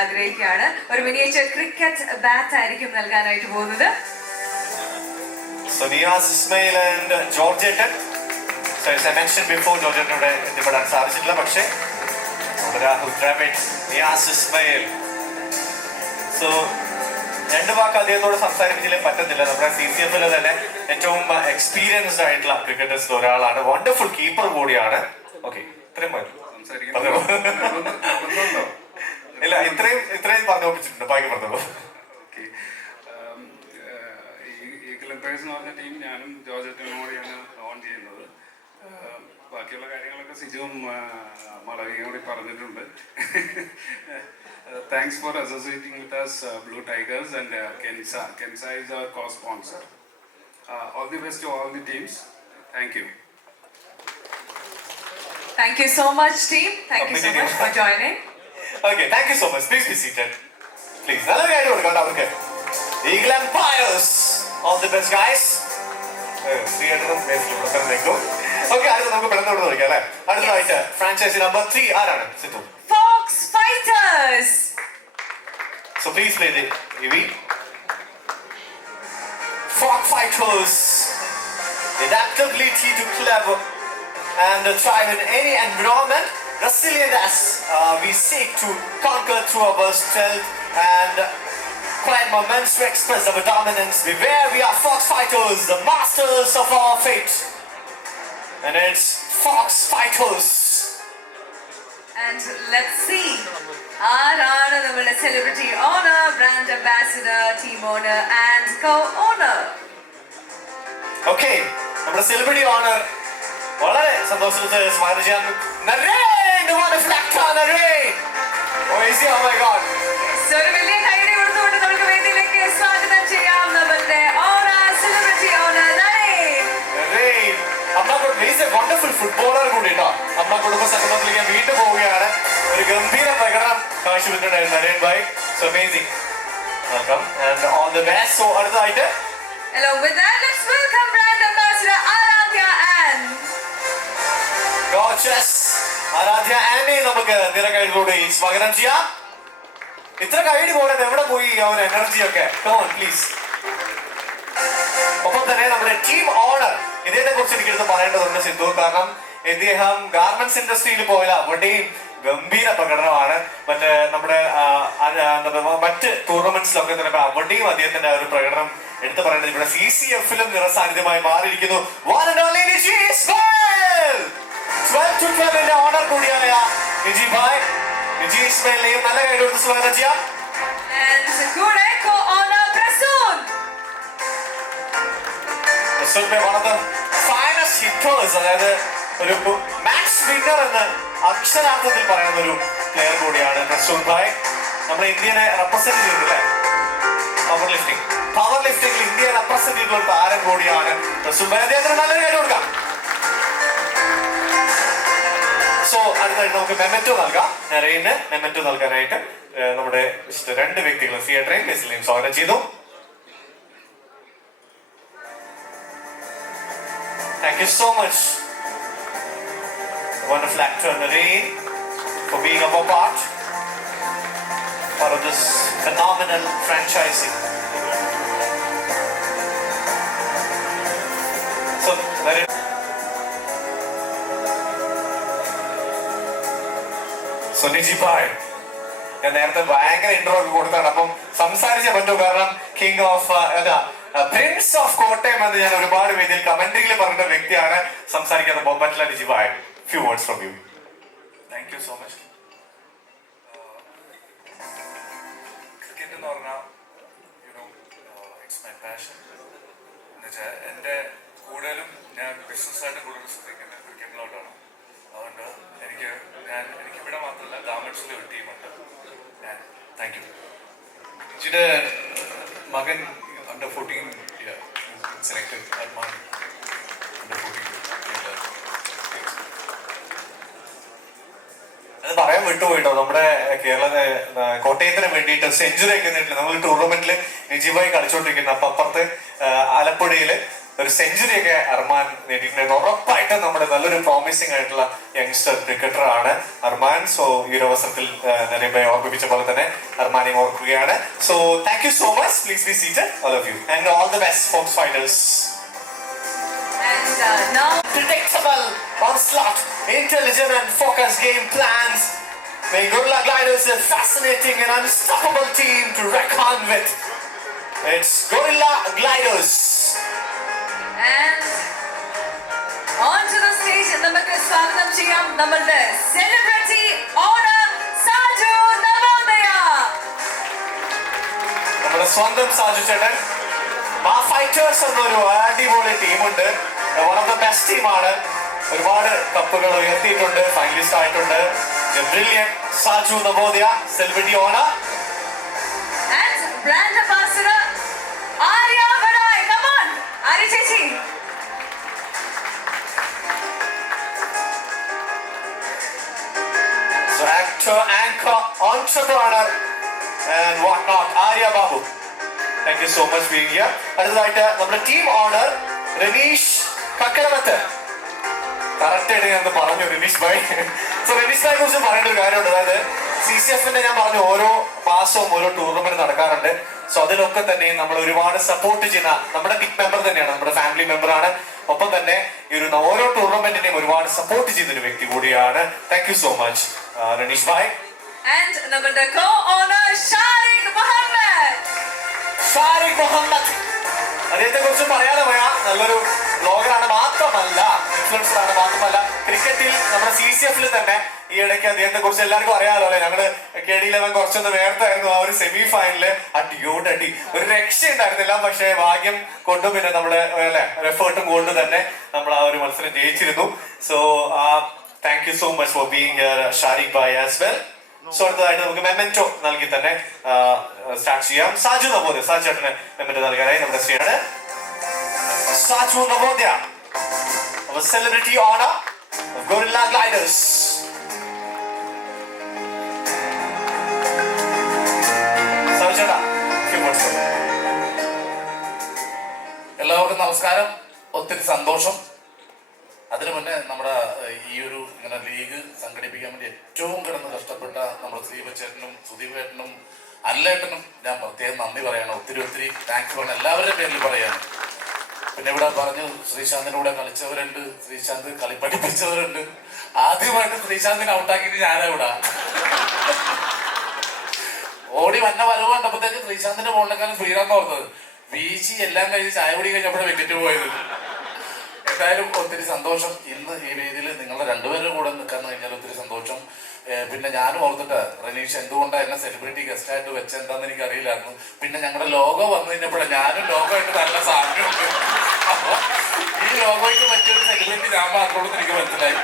ആഗ്രഹിക്കുകയാണ്. ഒരു മിനിയേച്ചർ ക്രിക്കറ്റ് ബാറ്റ് ആയിരിക്കും നൽകാനായിട്ട് പോകുന്നത്. So Niyaz Ismail and George Etten. So as I mentioned before, George Etten ഇവിടെ എത്തിപ്പെടാൻ സാധിച്ചിട്ടില്ല. പക്ഷേ രാഹുൽ ദ്രാവിഡ്, നിയാസ് ഇസ്മായിൽ. സോ രണ്ട് വാക്ക് അദ്ദേഹത്തോട് സംസാരിപ്പിച്ചില്ലേ പറ്റത്തില്ല. നമ്മുടെ CCF-ൽ തന്നെ ഏറ്റവും എക്സ്പീരിയൻസ്ഡ് ആയിട്ടുള്ള ക്രിക്കറ്റേഴ്സിൽ ഒരാളാണ്. വണ്ടർഫുൾ കീപ്പർ കൂടിയാണ്. ഓക്കെ, ഇത്രയും മതി. ഇല്ല, ഇത്രയും പറഞ്ഞു ഒപ്പിച്ചിട്ടുണ്ട്. ബാക്കി പറഞ്ഞോളൂ. ഈഗിൾ എംപയേഴ്സ് എന്ന് പറഞ്ഞ ടീം ഞാനും ജോർജ് എറ്റനും കൂടിയാണ് ഓൺ ചെയ്യുന്നത്. ബാക്കിയുള്ള കാര്യങ്ങളൊക്കെ സിജുവും മാളവികയും കൂടി പറഞ്ഞിട്ടുണ്ട്. Thanks for associating with us Blue Tigers and Kensa is our co sponsor. All the best to all the teams. Thank you. Thank you so much team. Thank you so much for joining. Okay, thank you so much. Please be seated. Please. നല്ല കാര്യം കൊടുക്കാം അവർക്ക്. Eagle Empires. All the best guys. Okay, അടുത്ത നമുക്ക് പെട്ടെന്ന് നോക്കാം അല്ലേ. അടുത്തതായിട്ട് ഫ്രാഞ്ചൈസി നമ്പർ 3 ആരാണ്? സിത്തു. Fox Fighters. So please play the EV. Fox Fighters. Adaptability to clever and thrive in any environment. Resilient as we seek to conquer through our strength and quiet moments to express our dominance. Beware, we are Fox Fighters, the masters of our fate. And it's Fox Fighters. And let's see. ആരാണ് നമ്മുടെ celebrity owner, brand ambassador, team owner and co owner? Okay, നമ്മുടെ celebrity owner വളരെ സന്തോഷത്തോടെ സ്വാഗതം ചെയ്യാൻ Naren, the wonderful actor Naren. Oh, is he? Oh my God. So ഒരു വലിയ കൈയടി കൊടുത്തുകൊണ്ട് നമുക്ക് വേദിയിലേക്ക് സ്വാഗതം ചെയ്യാം നമ്മുടെ owner, celebrity owner Naren. Naren, അമ്മ ഈസ് എ വണ്ടർഫുൾ ഫുട്ബോളർ കൂടി കേട്ടോ. അമ്മ കുടുംബ സംഗമത്തിലേക്ക് വീണ്ടും പോവുകയാണ്. ഒരു ഗംഭീര പ്രകടനം കാഴ്ചവെച്ചിട്ടുണ്ടായിരുന്നു Naren bhai. So amazing. Welcome and all the best. So അടുത്തതായിട്ട് Along with that, let's welcome brand ambassador Aradhya Ann. Gorgeous. Aaradhya ആനെ നമുക്ക് നിറകൈകളോടെ സ്വാഗതം ചെയ്യാം. ഇത്ര കൈഡി പോലെ എവിടെ പോയി ആ ഒരു എനർജി ഒക്കെ? Come on, please. ഒപ്പം തന്നെ നമ്മുടെ ടീം ഓണർ, ഇതിനെ കുറിച്ച് എനിക്കെടുത്ത് പറയേണ്ടതുണ്ട് സിദ്ധു. കാരണം ഇദ്ദേഹം ഗാർമെന്റ്സ് ഇൻഡസ്ട്രിയിൽ പോയാൽ അവിടെയും ഗംഭീര പ്രകടനമാണ്. നമ്മുടെ മറ്റ് ടൂർണമെന്റ്സിലൊക്കെ തന്നെ അവിടെയും അദ്ദേഹത്തിന്റെ ഒരു പ്രകടനം എടുത്തു പറയേണ്ടത്. ഇവിടെ CCF-ലും നിറസാന്നിധ്യമായി മാറിയിരിക്കുന്നു. 12 to 12 ഓണർ കൂടിയായ നിജി ഭായ്, നിജി ഇസ്മായിലിനെയും നല്ല കൈ കൊടുത്ത് സ്വാഗതം ചെയ്യാം. And കൂടെ co-owner Prasoon. Prasoon one of the finest hitters, അതായത് ഒരു മാച്ച് വിന്നർ എന്ന് അക്ഷരാർത്ഥത്തിൽ പറയുന്ന ഒരു പ്ലെയർ കൂടിയാണ് പ്രസൂൻ ഭായ്. നമ്മുടെ ഇന്ത്യനെ റെപ്രസെന്റ് ചെയ്തില്ലേ പവർ ലിഫ്റ്റിംഗിൽ ഇന്ത്യയെ റെപ്രസെന്റ് ചെയ്തിട്ടുള്ള ഒരു താരം കൂടിയാണ് പ്രസൂൻ ഭായ്. അദ്ദേഹത്തിന് നല്ലൊരു കാര്യം കൊടുക്കാം. സോ അടുത്തായിട്ട് നമുക്ക് മെമെന്റോ നൽകാം. നരേന് മെമെന്റോ നൽകാനായിട്ട് നമ്മുടെ രണ്ട് വ്യക്തികൾ തിയേറ്ററിൽ ബേസിലെയും സ്വാഗതം ചെയ്തു. Thank you so much, wonderful actor Naren, for being our part of this phenomenal franchising. So, Naren. So, Niji Bhai, ഞാൻ നേരത്തെ ഭയങ്കര ഇന്റർവ്യൂ ഒക്കെ കൊടുത്താണ്. അപ്പം സംസാരിച്ചേ പറ്റൂ, കാരണം king of Prince of Kottayam എന്ന് ഞാൻ ഒരുപാട് വേദിയിൽ കമന്ററിയിൽ പറഞ്ഞ വ്യക്തിയാണ്. സംസാരിക്കാതെ പോകാൻ പറ്റില്ല. Niji bhai, few words from you. Thank you so much. Cricket എന്ന് പറഞ്ഞാൽ ഇറ്റ്സ് മൈ പാഷൻ. എന്നുവെച്ചാൽ എൻ്റെ കൂടുതലും ഞാൻ ബിസിനസ്സായിട്ട് കൂടുതൽ ശ്രദ്ധിക്കുന്നത് ക്രിക്കറ്റിലോട്ടാണ്. അതുകൊണ്ട് എനിക്കിവിടെ മാത്രമല്ല ഗാർമെന്റ്സിൽ ഒരു ടീമുണ്ട്. Thank you. നിജിയുടെ മകൻ under 14 selected Arman under 14. അത് പറയാൻ വിട്ടുപോയിട്ടോ, നമ്മുടെ കോട്ടയത്തിന് വേണ്ടിയിട്ട് സെഞ്ചുറി ഒക്കെ നേരിട്ടില്ല. നമ്മൾ ടൂർണമെന്റിൽ നിജിബായി കളിച്ചോണ്ടിരിക്കുന്ന അപ്പൊ അപ്പുറത്ത് ആലപ്പുഴയില് ഒരു സെഞ്ചുറി ഒക്കെ അർമാൻ നേടിയിട്ടുണ്ട്. ഉറപ്പായിട്ട് നമ്മുടെ നല്ലൊരു പ്രോമിസിംഗ് ആയിട്ടുള്ള യങ്സ്റ്റർ ക്രിക്കറ്റർ ആണ് അർമാൻ. സോ ഈ ഒരു അവസരത്തിൽ നരേബായി ഓർമ്മിപ്പിച്ച പോലെ തന്നെ അർമാനെയും ഓർക്കുകയാണ്. So thank you so much. Please be seated, all of you, and all the best folks fighters. And now Predictable onslaught, intelligent and focused game plans make Gorilla Gliders a fascinating and unstoppable team to reckon with. It's Gorilla Gliders. and on to the stage നമുക്ക് സ്വാഗതം ചെയ്യാം നമ്മളുടെ celebrity owner Saju Navodaya. നമ്മുടെ സ്വന്തം സാജു ചേട്ടൻ. മാ fighters എന്നൊരു അടിപൊളി ടീമുണ്ട്. വൺ ഓഫ് ദ ബെസ്റ്റ് ടീമാണ്. ഒരുപാട് കപ്പുകൾ ഉയർത്തിയിട്ടുണ്ട്, ഫൈനലിസ്റ്റ് ആയിട്ടുണ്ട്. ബ്രില്യൻ Saju Navodaya, celebrity owner. and brand ambassador Arya Badai. come on Arya ചേച്ചി. So actor, anchor, entrepreneur and whatnot, Arya Babu. Thank you so much for being here. അടുത്തതായിട്ട് നമ്മുടെ ടീം ഓണർ രനീഷ് കക്കരമത്ത്. കറക്റ്റ് ആയിട്ട് ഞാൻ പറഞ്ഞു രനീഷ് ഭായ്. സോ രനീഷ് ഭായിയെ കുറിച്ച് പറയേണ്ട ഒരു കാര്യമുണ്ട്. അതായത് CCF-ന്റെ ഞാൻ പറഞ്ഞു ഓരോ മാസവും ഓരോ ടൂർണമെന്റ് നടക്കാറുണ്ട്. സോ അതിലൊക്കെ തന്നെ നമ്മൾ ഒരുപാട് സപ്പോർട്ട് ചെയ്യുന്ന നമ്മുടെ ബിഗ് മെമ്പർ തന്നെയാണ്, നമ്മുടെ ഫാമിലി മെമ്പറാണ്. ഒപ്പം തന്നെ ഈ ഒരു ഓരോ ടൂർണമെന്റിനെയും ഒരുപാട് സപ്പോർട്ട് ചെയ്യുന്ന ഒരു വ്യക്തി കൂടിയാണ്. Thank you so much Ranish bhai. and നമ്മളുടെ co-owner ഷാരിഖ് മുഹമ്മദ്. ഷാരിഖ് മുഹമ്മദ്, അദ്ദേഹത്തെ കുറിച്ച് പറയാതെ പോയാ നല്ലൊരു ബ്ലോഗറാണ്, മാത്രമല്ല ഇൻഫ്ലുവൻസർ ആണ്, മാത്രമല്ല ക്രിക്കറ്റിൽ നമ്മുടെ CCF-ൽ തന്നെ ഈ ഇടയ്ക്ക് അദ്ദേഹത്തെ കുറിച്ച് എല്ലാവർക്കും അറിയാമല്ലോ അല്ലെ. ഞങ്ങള് KD11 കുറച്ചൊന്ന് നേരത്തെ ആയിരുന്നു ആ ഒരു സെമി ഫൈനലില് അടിയോടടി ഒരു രക്ഷ ഉണ്ടായിരുന്നില്ല. പക്ഷെ ഭാഗ്യം കൊണ്ടും പിന്നെ നമ്മുടെ അല്ലെ എഫേർട്ടും കൊണ്ട് തന്നെ നമ്മൾ ആ ഒരു മത്സരം ജയിച്ചിരുന്നു. So thank you so much for being Shariq bhai as well. So അടുത്തതായിട്ട് നമുക്ക് മെമെന്റോ നൽകി തന്നെ സ്റ്റാർട്ട് ചെയ്യാം. സാജു നവോദയ, സാജു ചേട്ടന് മെമെന്റോ നൽകാനായി നമ്മുടെ ശ്രീയാണ് Saju Navodaya, celebrity owner of Gorilla Gliders. Saju ചേട്ടാ, few words. എല്ലാവർക്കും നമസ്കാരം. ഒത്തിരി സന്തോഷം. അതിനു മുന്നേ നമ്മുടെ ഈ ഒരു ഇങ്ങനെ ലീഗ് സംഘടിപ്പിക്കാൻ വേണ്ടി ഏറ്റവും കിടന്ന് കഷ്ടപ്പെട്ട നമ്മുടെ ശ്രീവച്ചേട്ടനും സുദീപേട്ടനും അല്ലേട്ടനും ഞാൻ പ്രത്യേകം നന്ദി പറയണം. ഒത്തിരി താങ്ക്സ് പറയണം എല്ലാവരുടെയും പേരിൽ പറയാണ്. പിന്നെ ഇവിടെ പറഞ്ഞു ശ്രീശാന്തിന്റെ കൂടെ കളിച്ചവരുണ്ട്, ശ്രീശാന്ത് കളി പഠിപ്പിച്ചവരുണ്ട്. ആദ്യമായിട്ട് ശ്രീശാന്തിനെ ഔട്ടാക്കിയിട്ട് ഞാനാ ഇവിടെ ഓടി വന്ന വരവ് കണ്ടപ്പോഴത്തേക്ക് ശ്രീശാന്തിന്റെ ബോളിനെക്കാളും ശ്രീരാന്ത് ഓർത്തത്. വീശി എല്ലാം കഴിഞ്ഞ് ചായ കുടി കഴിഞ്ഞപ്പോഴേ വിക്കറ്റ് പോയത്. എന്തായാലും ഒത്തിരി സന്തോഷം. ഇന്ന് ഈ വേദിയിൽ നിങ്ങളുടെ രണ്ടുപേരുടെ കൂടെ നിൽക്കാൻ കഴിഞ്ഞാൽ ഒത്തിരി സന്തോഷം. പിന്നെ ഞാനും ഓർത്തിട്ട് റനീഷ് എന്തുകൊണ്ടാണ് എന്നെ സെലിബ്രിറ്റി ഗസ്റ്റ് ആയിട്ട് വെച്ചെന്താന്ന് എനിക്ക് അറിയില്ലായിരുന്നു. പിന്നെ ഞങ്ങളുടെ ലോഗോ വന്നു കഴിഞ്ഞപ്പോഴേ ഞാനും ലോഗോ ആയിട്ട് നല്ല സാമ്യമുണ്ട്. അപ്പൊ ഈ ലോഗോയ്ക്ക് പറ്റിയൊരു സെലിബ്രിറ്റി ഞാൻ മാത്രമുള്ളൂ എനിക്ക് മനസ്സിലായി.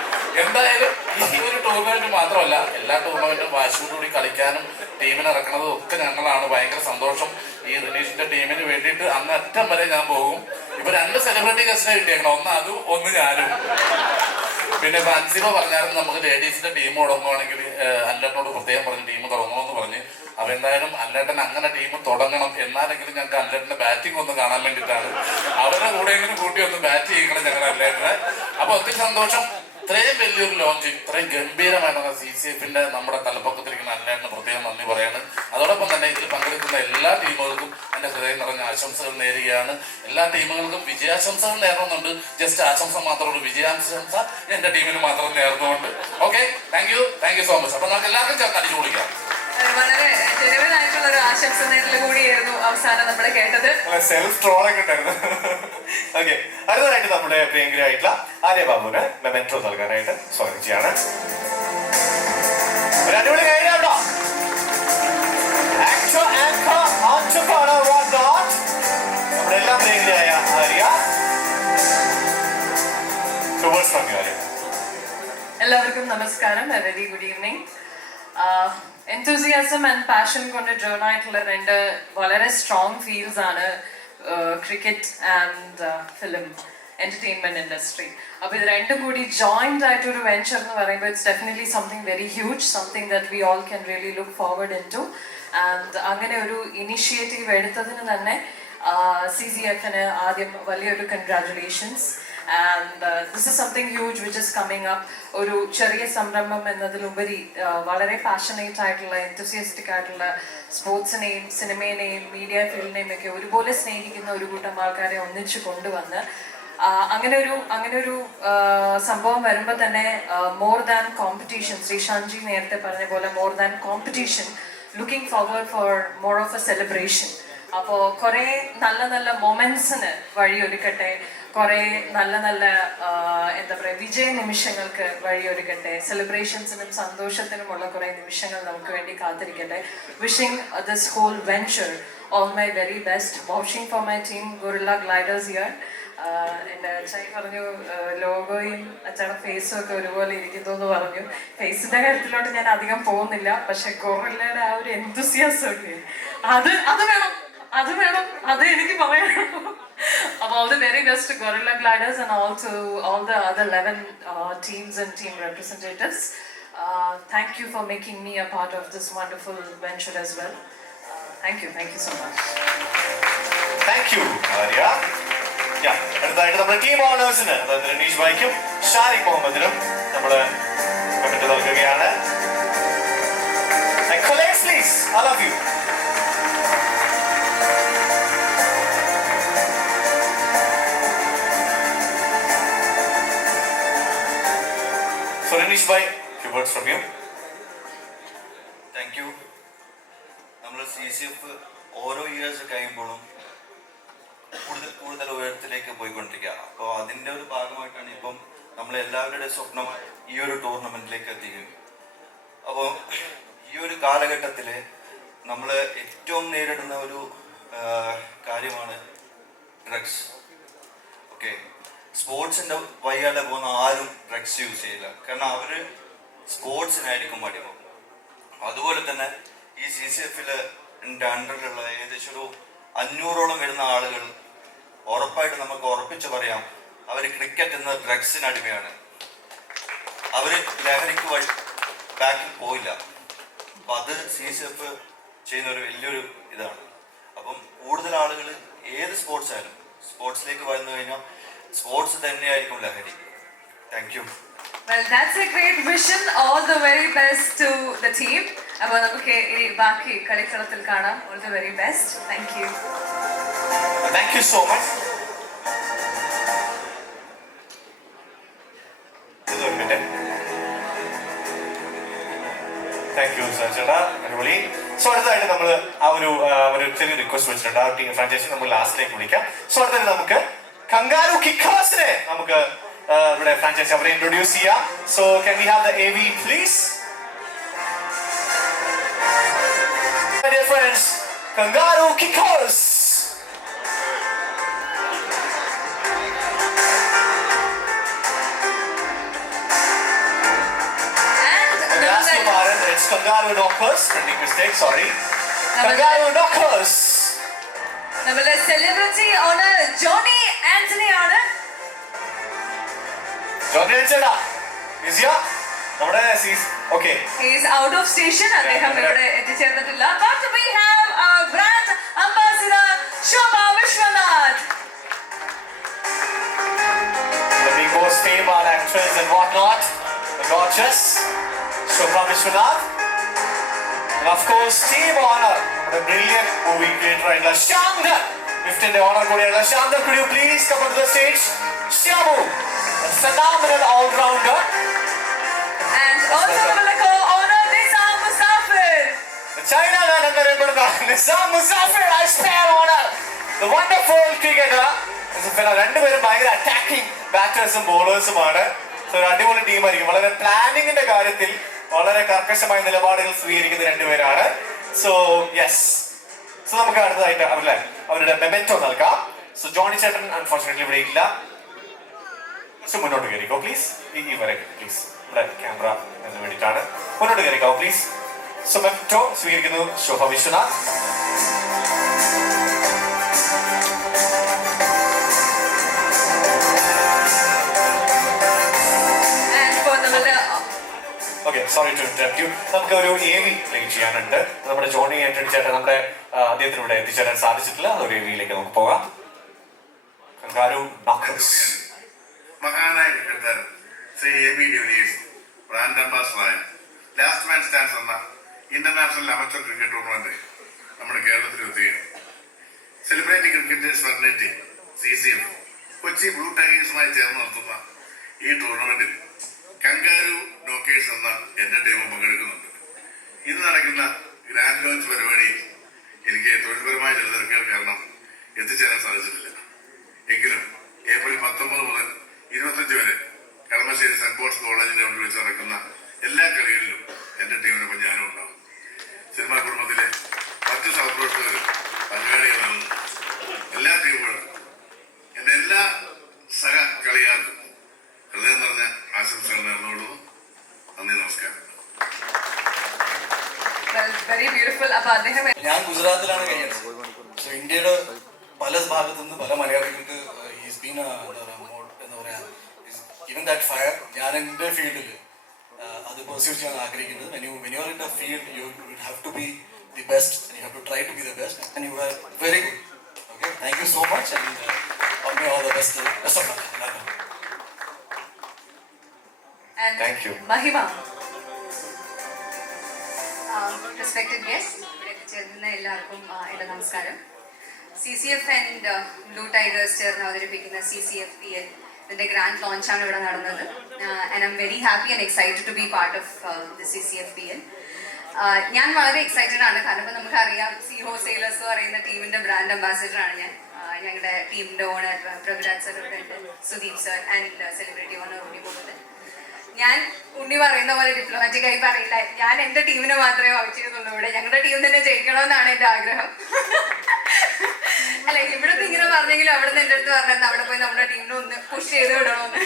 എന്തായാലും ഈ ഒരു ടൂർണമെന്റ് മാത്രമല്ല, എല്ലാ ടൂർണമെന്റും വാശിയോടുകൂടി കളിക്കാനും ടീമിനെ ഇറക്കുന്നതും ഒക്കെ ഞങ്ങളാണ്. ഭയങ്കര സന്തോഷം. ഈ റിനീഷിന്റെ ടീമിന് വേണ്ടിയിട്ട് അങ്ങ് അറ്റം വരെ ഞാൻ പോകും. ഇപ്പൊ 2 സെലിബ്രിറ്റി ഗസ്റ്റിനെ കിട്ടിയേക്കണം, ഒന്ന് അതും ഒന്ന് ഞാനും. പിന്നെ ഫാൻസിബ പറഞ്ഞായിരുന്നു നമുക്ക് ലേഡീസിന്റെ ടീം തുടങ്ങുവാണെങ്കിൽ അല്ലേട്ടനോട് പ്രത്യേകം പറഞ്ഞ് ടീം തുടങ്ങണമെന്ന് പറഞ്ഞ്. അപ്പൊ എന്തായാലും അല്ലേട്ടൻ അങ്ങനെ ടീം തുടങ്ങണം, എന്നാലെങ്കിലും ഞങ്ങൾക്ക് അല്ലേട്ടന്റെ ബാറ്റിംഗ് ഒന്ന് കാണാൻ വേണ്ടിയിട്ടാണ്. അവരുടെ കൂടെയെങ്കിലും കൂട്ടി ഒന്ന് ബാറ്റ് ചെയ്യണം ഞങ്ങൾ അല്ലേട്ടനെ. അപ്പൊ ഒത്തിരി സന്തോഷം. ഇത്രയും വലിയൊരു ലോഞ്ച്, ഇത്രയും ഗംഭീരമായിട്ടുള്ള CCFന്റെ നമ്മുടെ തലപ്പക്കത്തിരിക്കുന്ന അല്ലേട്ടന് പ്രത്യേകം നന്ദി പറയാണ്. അതോടൊപ്പം തന്നെ ഇതിൽ പങ്കെടുക്കുന്ന എല്ലാ ടീമുകൾക്കും എൻ്റെ ഹൃദയം നിറഞ്ഞ ആശംസകൾ നേരുകയാണ്. എല്ലാ ടീമുകൾക്കും വിജയാശംസകൾ നേർന്നുകൊണ്ട്, ജസ്റ്റ് ആശംസ മാത്രമുള്ളൂ, വിജയാശംസ എൻ്റെ ടീമിന് മാത്രം നേർന്നുകൊണ്ട്. Okay, thank you so much. അപ്പൊ നമുക്ക് എല്ലാവർക്കും ചേർന്ന് അടിച്ചു കൊടുക്കാം. വളരെ ജെനുവിൻ ആയിട്ടുള്ള ഒരു ആശംസ നേരിൽ കൂടിയായിരുന്നു അവസാനം നമ്മൾ കേട്ടത്. സെൽഫ് ട്രോളൊക്കെ ഉണ്ടായിരുന്നു. ഓക്കെ, അടുത്തതായിട്ട് നമ്മുടെ പ്രിയങ്കരായിട്ടുള്ള ആര്യ ബാബുവിന് മെമെന്റോ നൽകാനായിട്ട് സ്വാഗതം ചെയ്യാണ്. ഒരു അടിപൊളി കഴിഞ്ഞോ. നമ്മുടെ എല്ലാം പ്രിയങ്കരായ ആര്യ. എല്ലാവർക്കും നമസ്കാരം. Very good evening. Enthusiasm and passion കൊണ്ട് ജേൺ ആയിട്ടുള്ള 2 വളരെ സ്ട്രോങ് ഫീൽഡ്സ് ആണ് cricket and film entertainment industry. അപ്പോൾ ഇത് 2 കൂടി ജോയിന്റ് ആയിട്ടൊരു വെഞ്ചർ എന്ന് പറയുമ്പോൾ it's definitely something very huge, something that we all can really look forward in to. And അങ്ങനെ ഒരു ഇനിഷ്യേറ്റീവ് എടുത്തതിന് തന്നെ CCFന് ആദ്യം വലിയൊരു congratulations. And this is something huge which is coming up. ഒരു ചെറിയ സംരംഭം എന്നതിലുപരി വളരെ പാഷനേറ്റ് ആയിട്ടുള്ള, എന്തൂസിയാസ്റ്റിക് ആയിട്ടുള്ള സ്പോർട്സിനെയും സിനിമയെയും മീഡിയ ഫീൽഡിനെയും ഒക്കെ ഒരുപോലെ സ്നേഹിക്കുന്ന ഒരു കൂട്ടം ആൾക്കാരെ ഒന്നിച്ചു കൊണ്ടുവന്ന് അങ്ങനെ ഒരു സംഭവം വരുമ്പോൾ തന്നെ മോർ ദാൻ കോമ്പറ്റീഷൻ, ശ്രീശാന്ത്ജി നേരത്തെ പറഞ്ഞ പോലെ more than competition, looking forward for more of A celebration. അപ്പോൾ കുറേ നല്ല നല്ല മൊമെന്റ്സിന് വഴിയൊരുക്കട്ടെ, കുറേ നല്ല നല്ല എന്താ പറയുക വിജയ നിമിഷങ്ങൾക്ക് വഴിയൊരുക്കട്ടെ, സെലിബ്രേഷൻസിനും സന്തോഷത്തിനുമുള്ള കുറേ നിമിഷങ്ങൾ നമുക്ക് വേണ്ടി കാത്തിരിക്കട്ടെ. Wishing this whole venture all my very best. Watching for my team Gorilla Gliders here. എൻ്റെ അച്ഛൻ പറഞ്ഞു ലോഗോയും അച്ഛയുടെ ഫേസും ഒക്കെ ഒരുപോലെ ഇരിക്കുന്നു എന്ന് പറഞ്ഞു. ഫേസിന്റെ കാര്യത്തിലോട്ട് ഞാൻ അധികം പോകുന്നില്ല, പക്ഷെ ഗൊറില്ലയുടെ ആ ഒരു എന്തൂസിയാസം ഒക്കെ അത് വേണം, അത് എനിക്ക് പറയാനുള്ളൂ. അപ്പോൾ all the very best to Gorilla Gliders and also all the other 11 teams and team representatives. Thank you for making me a part of this wonderful venture as well. Thank you so much. Thank you, Arya. അടുത്തതായിട്ട് നമ്മുടെ team ഓണേഴ്സിന്, അതായത് റനീഷ് ഭായിക്കും ഷാരിഖ് മുഹമ്മദിനും നമ്മൾ memento നൽകുകയാണ്. Colleagues, please, all of you. So Ranish bhai, few words from you. Thank you. നമ്മൾ CCF ഓരോ years കഴിയുമ്പോഴും കൂടുതൽ ഉയരത്തിലേക്ക് പോയിക്കൊണ്ടിരിക്കുകയാണ്. അപ്പോൾ അതിൻ്റെ ഒരു ഭാഗമായിട്ടാണ് ഇപ്പം നമ്മളെല്ലാവരുടെയും സ്വപ്നം ഈ ഒരു ടൂർണമെന്റിലേക്ക് എത്തിക്കുന്നത്. അപ്പോൾ ഈ ഒരു കാലഘട്ടത്തിൽ നമ്മൾ ഏറ്റവും നേരിടുന്ന ഒരു കാര്യമാണ് ഡ്രഗ്സ്. ഓക്കെ, സ്പോർട്സിന്റെ വഴിയാലെ പോകുന്ന ആരും ഡ്രഗ്സ് യൂസ് ചെയ്യില്ല, കാരണം അവര് സ്പോർട്സിനായിരിക്കും അടിമ. അതുപോലെ തന്നെ ഈ CCFല് അണ്ടറിലുള്ള ഏകദേശം ഒരു 500ഓളം വരുന്ന ആളുകൾ ഉറപ്പായിട്ട് നമുക്ക് ഉറപ്പിച്ച് പറയാം, അവർ ക്രിക്കറ്റ് എന്ന ഡ്രഗ്സിന് അടിമയാണ്. അവര് ലഹരിക്ക് ബാക്കിൽ പോയില്ല. അപ്പം അത് CCF ചെയ്യുന്ന ഒരു വലിയൊരു ഇതാണ്. അപ്പം കൂടുതൽ ആളുകൾ ഏത് സ്പോർട്സ് ആയാലും സ്പോർട്സിലേക്ക് വന്നു കഴിഞ്ഞാൽ സ്പോർട്സ് തന്നെയായിരിക്കും ലഹരി. Thank you. Well, that's a great vision. All the very best to the team. അപ്പോൾ നമുക്ക് ഈ ബാക്കി കളിക്കളത്തിൽ കാണാം. All the very best. Thank you. Thank you so much. Thank you sir ചേട്ടാ, അടിപൊളി. സോ അടുത്തതായിട്ട് നമ്മൾ ആ ഒരു ചെറിയ റിക്വസ്റ്റ് വെച്ചിട്ടുണ്ട്. ആ ടീം ഫ്രാഞ്ചൈസി നമ്മൾ ലാസ്റ്റിലേക്ക് വിളിക്കാം. സോ അടുത്തതായിട്ട് നമുക്ക് കങ്കാരു കിക്കേഴ്സിനെ നമുക്ക് ഇവിടെ ഫ്രാഞ്ചൈസി അവരെ ഇൻട്രൊഡ്യൂസ് ചെയ്യാം. So can we have the AV please? my dear friends, Kangaroo Kickers. It's Kangaroo Knockers. Printing mistake, sorry. Kangaroo Knockers. നമ്മളുടെ സെലിബ്രിറ്റി ഓണർ ജോണി ആന്റണി ആണ്. ജോണി ആന്റണി ഈസിയാ നമ്മുടെ okay. He is out of station. അദ്ദേഹം ഇവിടെ എത്തിച്ചേർന്നിട്ടില്ല. But we have our brand ambassador Shobha Vishwanath. The big boss fame, our actress and whatnot, the gorgeous Shobha Vishwanath. And of course, team honor, the brilliant movie creator Shyamdar. Gifted honor Korea. Shyamdar, could you please come onto the stage? Shyamu, a phenomenal all-rounder. And also the co-owner Nizam Musafir. The China man Nizam Musafir, I spare honor. The wonderful cricketer. രണ്ടുപേരും ഭയങ്കര attacking ബാറ്റേഴ്സും ബോളേഴ്സുമാണ്. ഒരു അടിപൊളി ടീമായിരിക്കും. വളരെ പ്ലാനിങ്ങിന്റെ കാര്യത്തിൽ വളരെ കർക്കശമായ നിലപാടുകൾ സ്വീകരിക്കുന്ന രണ്ടുപേരാണ്. സോ യെസ്, സോ നമുക്ക് അടുത്തതായിട്ട് അവരുടെ മെമെന്റോ നൽകാം. സോ ജോണി ചേട്ടൻ അൺഫോർച്ചുനേറ്റ്ലി ഇവിടെ ഇല്ല. കുറച്ച് മുന്നോട്ട് കയറിക്കോ പ്ലീസ്. ഈ വരെ പ്ലീസ്, ഇവിടെ ക്യാമറ എന്ന് വേണ്ടിയിട്ടാണ്. മുന്നോട്ട് കയറിക്കോ പ്ലീസ്. സോ മെമെന്റോ സ്വീകരിക്കുന്നു Shobha Viswanath. Okay, sorry to interrupt you. നമുക്ക് ഒരു AV പ്ലേ ചെയ്യാനുണ്ട്. നമ്മുടെ ജോണി ആന്റണി ചേട്ടൻ നമ്മുടെ അദ്ദേഹത്തിന് ഇവിടെ എത്തിച്ചേരാൻ സാധിച്ചിട്ടില്ല. ഒരു AVയിലേക്ക് നമുക്ക് പോകാം. Kangaroo Knockers. മഹാനായ cricketer Shri AB de Villiers brand അംബാസഡറായ ലാസ്റ്റ് മാൻ സ്റ്റാൻഡ്സ് എന്ന ഇന്റർനാഷണൽ അമച്ചർ ക്രിക്കറ്റ് ടൂർണമെന്റ് നമ്മുടെ കേരളത്തിൽ എത്തുകയാണ്. Celebrating cricketers federate CCF Kochi blue ടൈഗേഴ്സുമായി ചേർന്ന് നടത്തുന്ന ഈ ടൂർണമെന്റിൽ കങ്കാരു നോക്കേഴ്സ് എന്ന എന്റെ ടീമും പങ്കെടുക്കുന്നുണ്ട്. ഇന്ന് നടക്കുന്ന ഗ്രാൻഡ് ലോഞ്ച് പരിപാടിയിൽ എനിക്ക് തൊഴിൽപരമായ ചില തിരക്കുകൾ കാരണം എത്തിച്ചേരാൻ സാധിച്ചിട്ടില്ല. എങ്കിലും ഏപ്രിൽ 19 മുതൽ 25 വരെ കളമശ്ശേരി സെന്റ് പോൾസ് കോളേജിന്റെ മുന്നിൽ വെച്ച് നടക്കുന്ന എല്ലാ കളികളിലും എന്റെ ടീമിനൊപ്പം ഞാനും ഉണ്ടാവും. സിനിമാ കുടുംബത്തിലെ മറ്റു സഹപ്രവർത്തകരും പങ്കാളികളാണ് എല്ലാ ടീമുകളും. എന്റെ എല്ലാ സഹ കളിക്കാർക്കും ഹൃദയം നിറഞ്ഞ ആശംസകൾ നേർന്നുകൊള്ളുന്നു. നന്ദി, നമസ്കാരം. ഞാൻ ഗുജറാത്തിലാണ് കഴിയുന്നത്. സോ ഇന്ത്യയുടെ പല ഭാഗത്തു നിന്ന് പല മലയാളികൾക്ക് എന്താ പറയാ ഈവൻ ദാറ്റ് ഫയർ ഞാൻ എൻ്റെ ഫീൽഡിൽ അത് പെർസ്യൂ ചെയ്യാൻ ആഗ്രഹിക്കുന്നത്. when you are in the field you have to be the best and you have to try to be the best and you are very good. Okay, thank you so much and all the best of luck. And Thank you. Mahima. Respected guests, ചേർന്ന എല്ലാവർക്കും എൻ്റെ നമസ്കാരം. CCF and blue tigers ചേർന്ന് അവതരിപ്പിക്കുന്ന CCFPL ഇതിൻ്റെ grand ലോഞ്ചാണ് ഇവിടെ നടന്നത്. And I'm very happy and excited to be part of the CCFPL. ഞാൻ വളരെ എക്സൈറ്റഡ് ആണ്. കാരണം ഇപ്പോൾ നമുക്കറിയാം സിഹോ സെയിലേഴ്സ് എന്ന് പറയുന്ന ടീമിൻ്റെ ബ്രാൻഡ് അംബാസിഡറാണ് ഞാൻ. ഞങ്ങളുടെ ടീമിൻ്റെ ഓണർ പ്രഭുരാജ് സർ ഇവിടെ ഉണ്ട്, Sudeep sir and celebrity owner Unni പോകുന്നത്. ഞാൻ ഉണ്ണി പറയുന്ന പോലെ ഡിപ്ലോമാറ്റിക് ആയി പറയില്ല. ഞാൻ എൻ്റെ ടീമിനെ മാത്രമേ വൗച്ച് ചെയ്യുന്നുള്ളൂ. ഇവിടെ ഞങ്ങളുടെ ടീം തന്നെ ജയിക്കണമെന്നാണ് എൻ്റെ ആഗ്രഹം. അല്ല, ഇവിടുന്ന് ഇങ്ങനെ പറഞ്ഞെങ്കിലും അവിടെ നിന്ന് എൻ്റെ അടുത്ത് പറഞ്ഞത് അവിടെ പോയി നമ്മുടെ ടീമിനെ ഒന്ന് പുഷ് ചെയ്ത് വിടണമെന്ന്.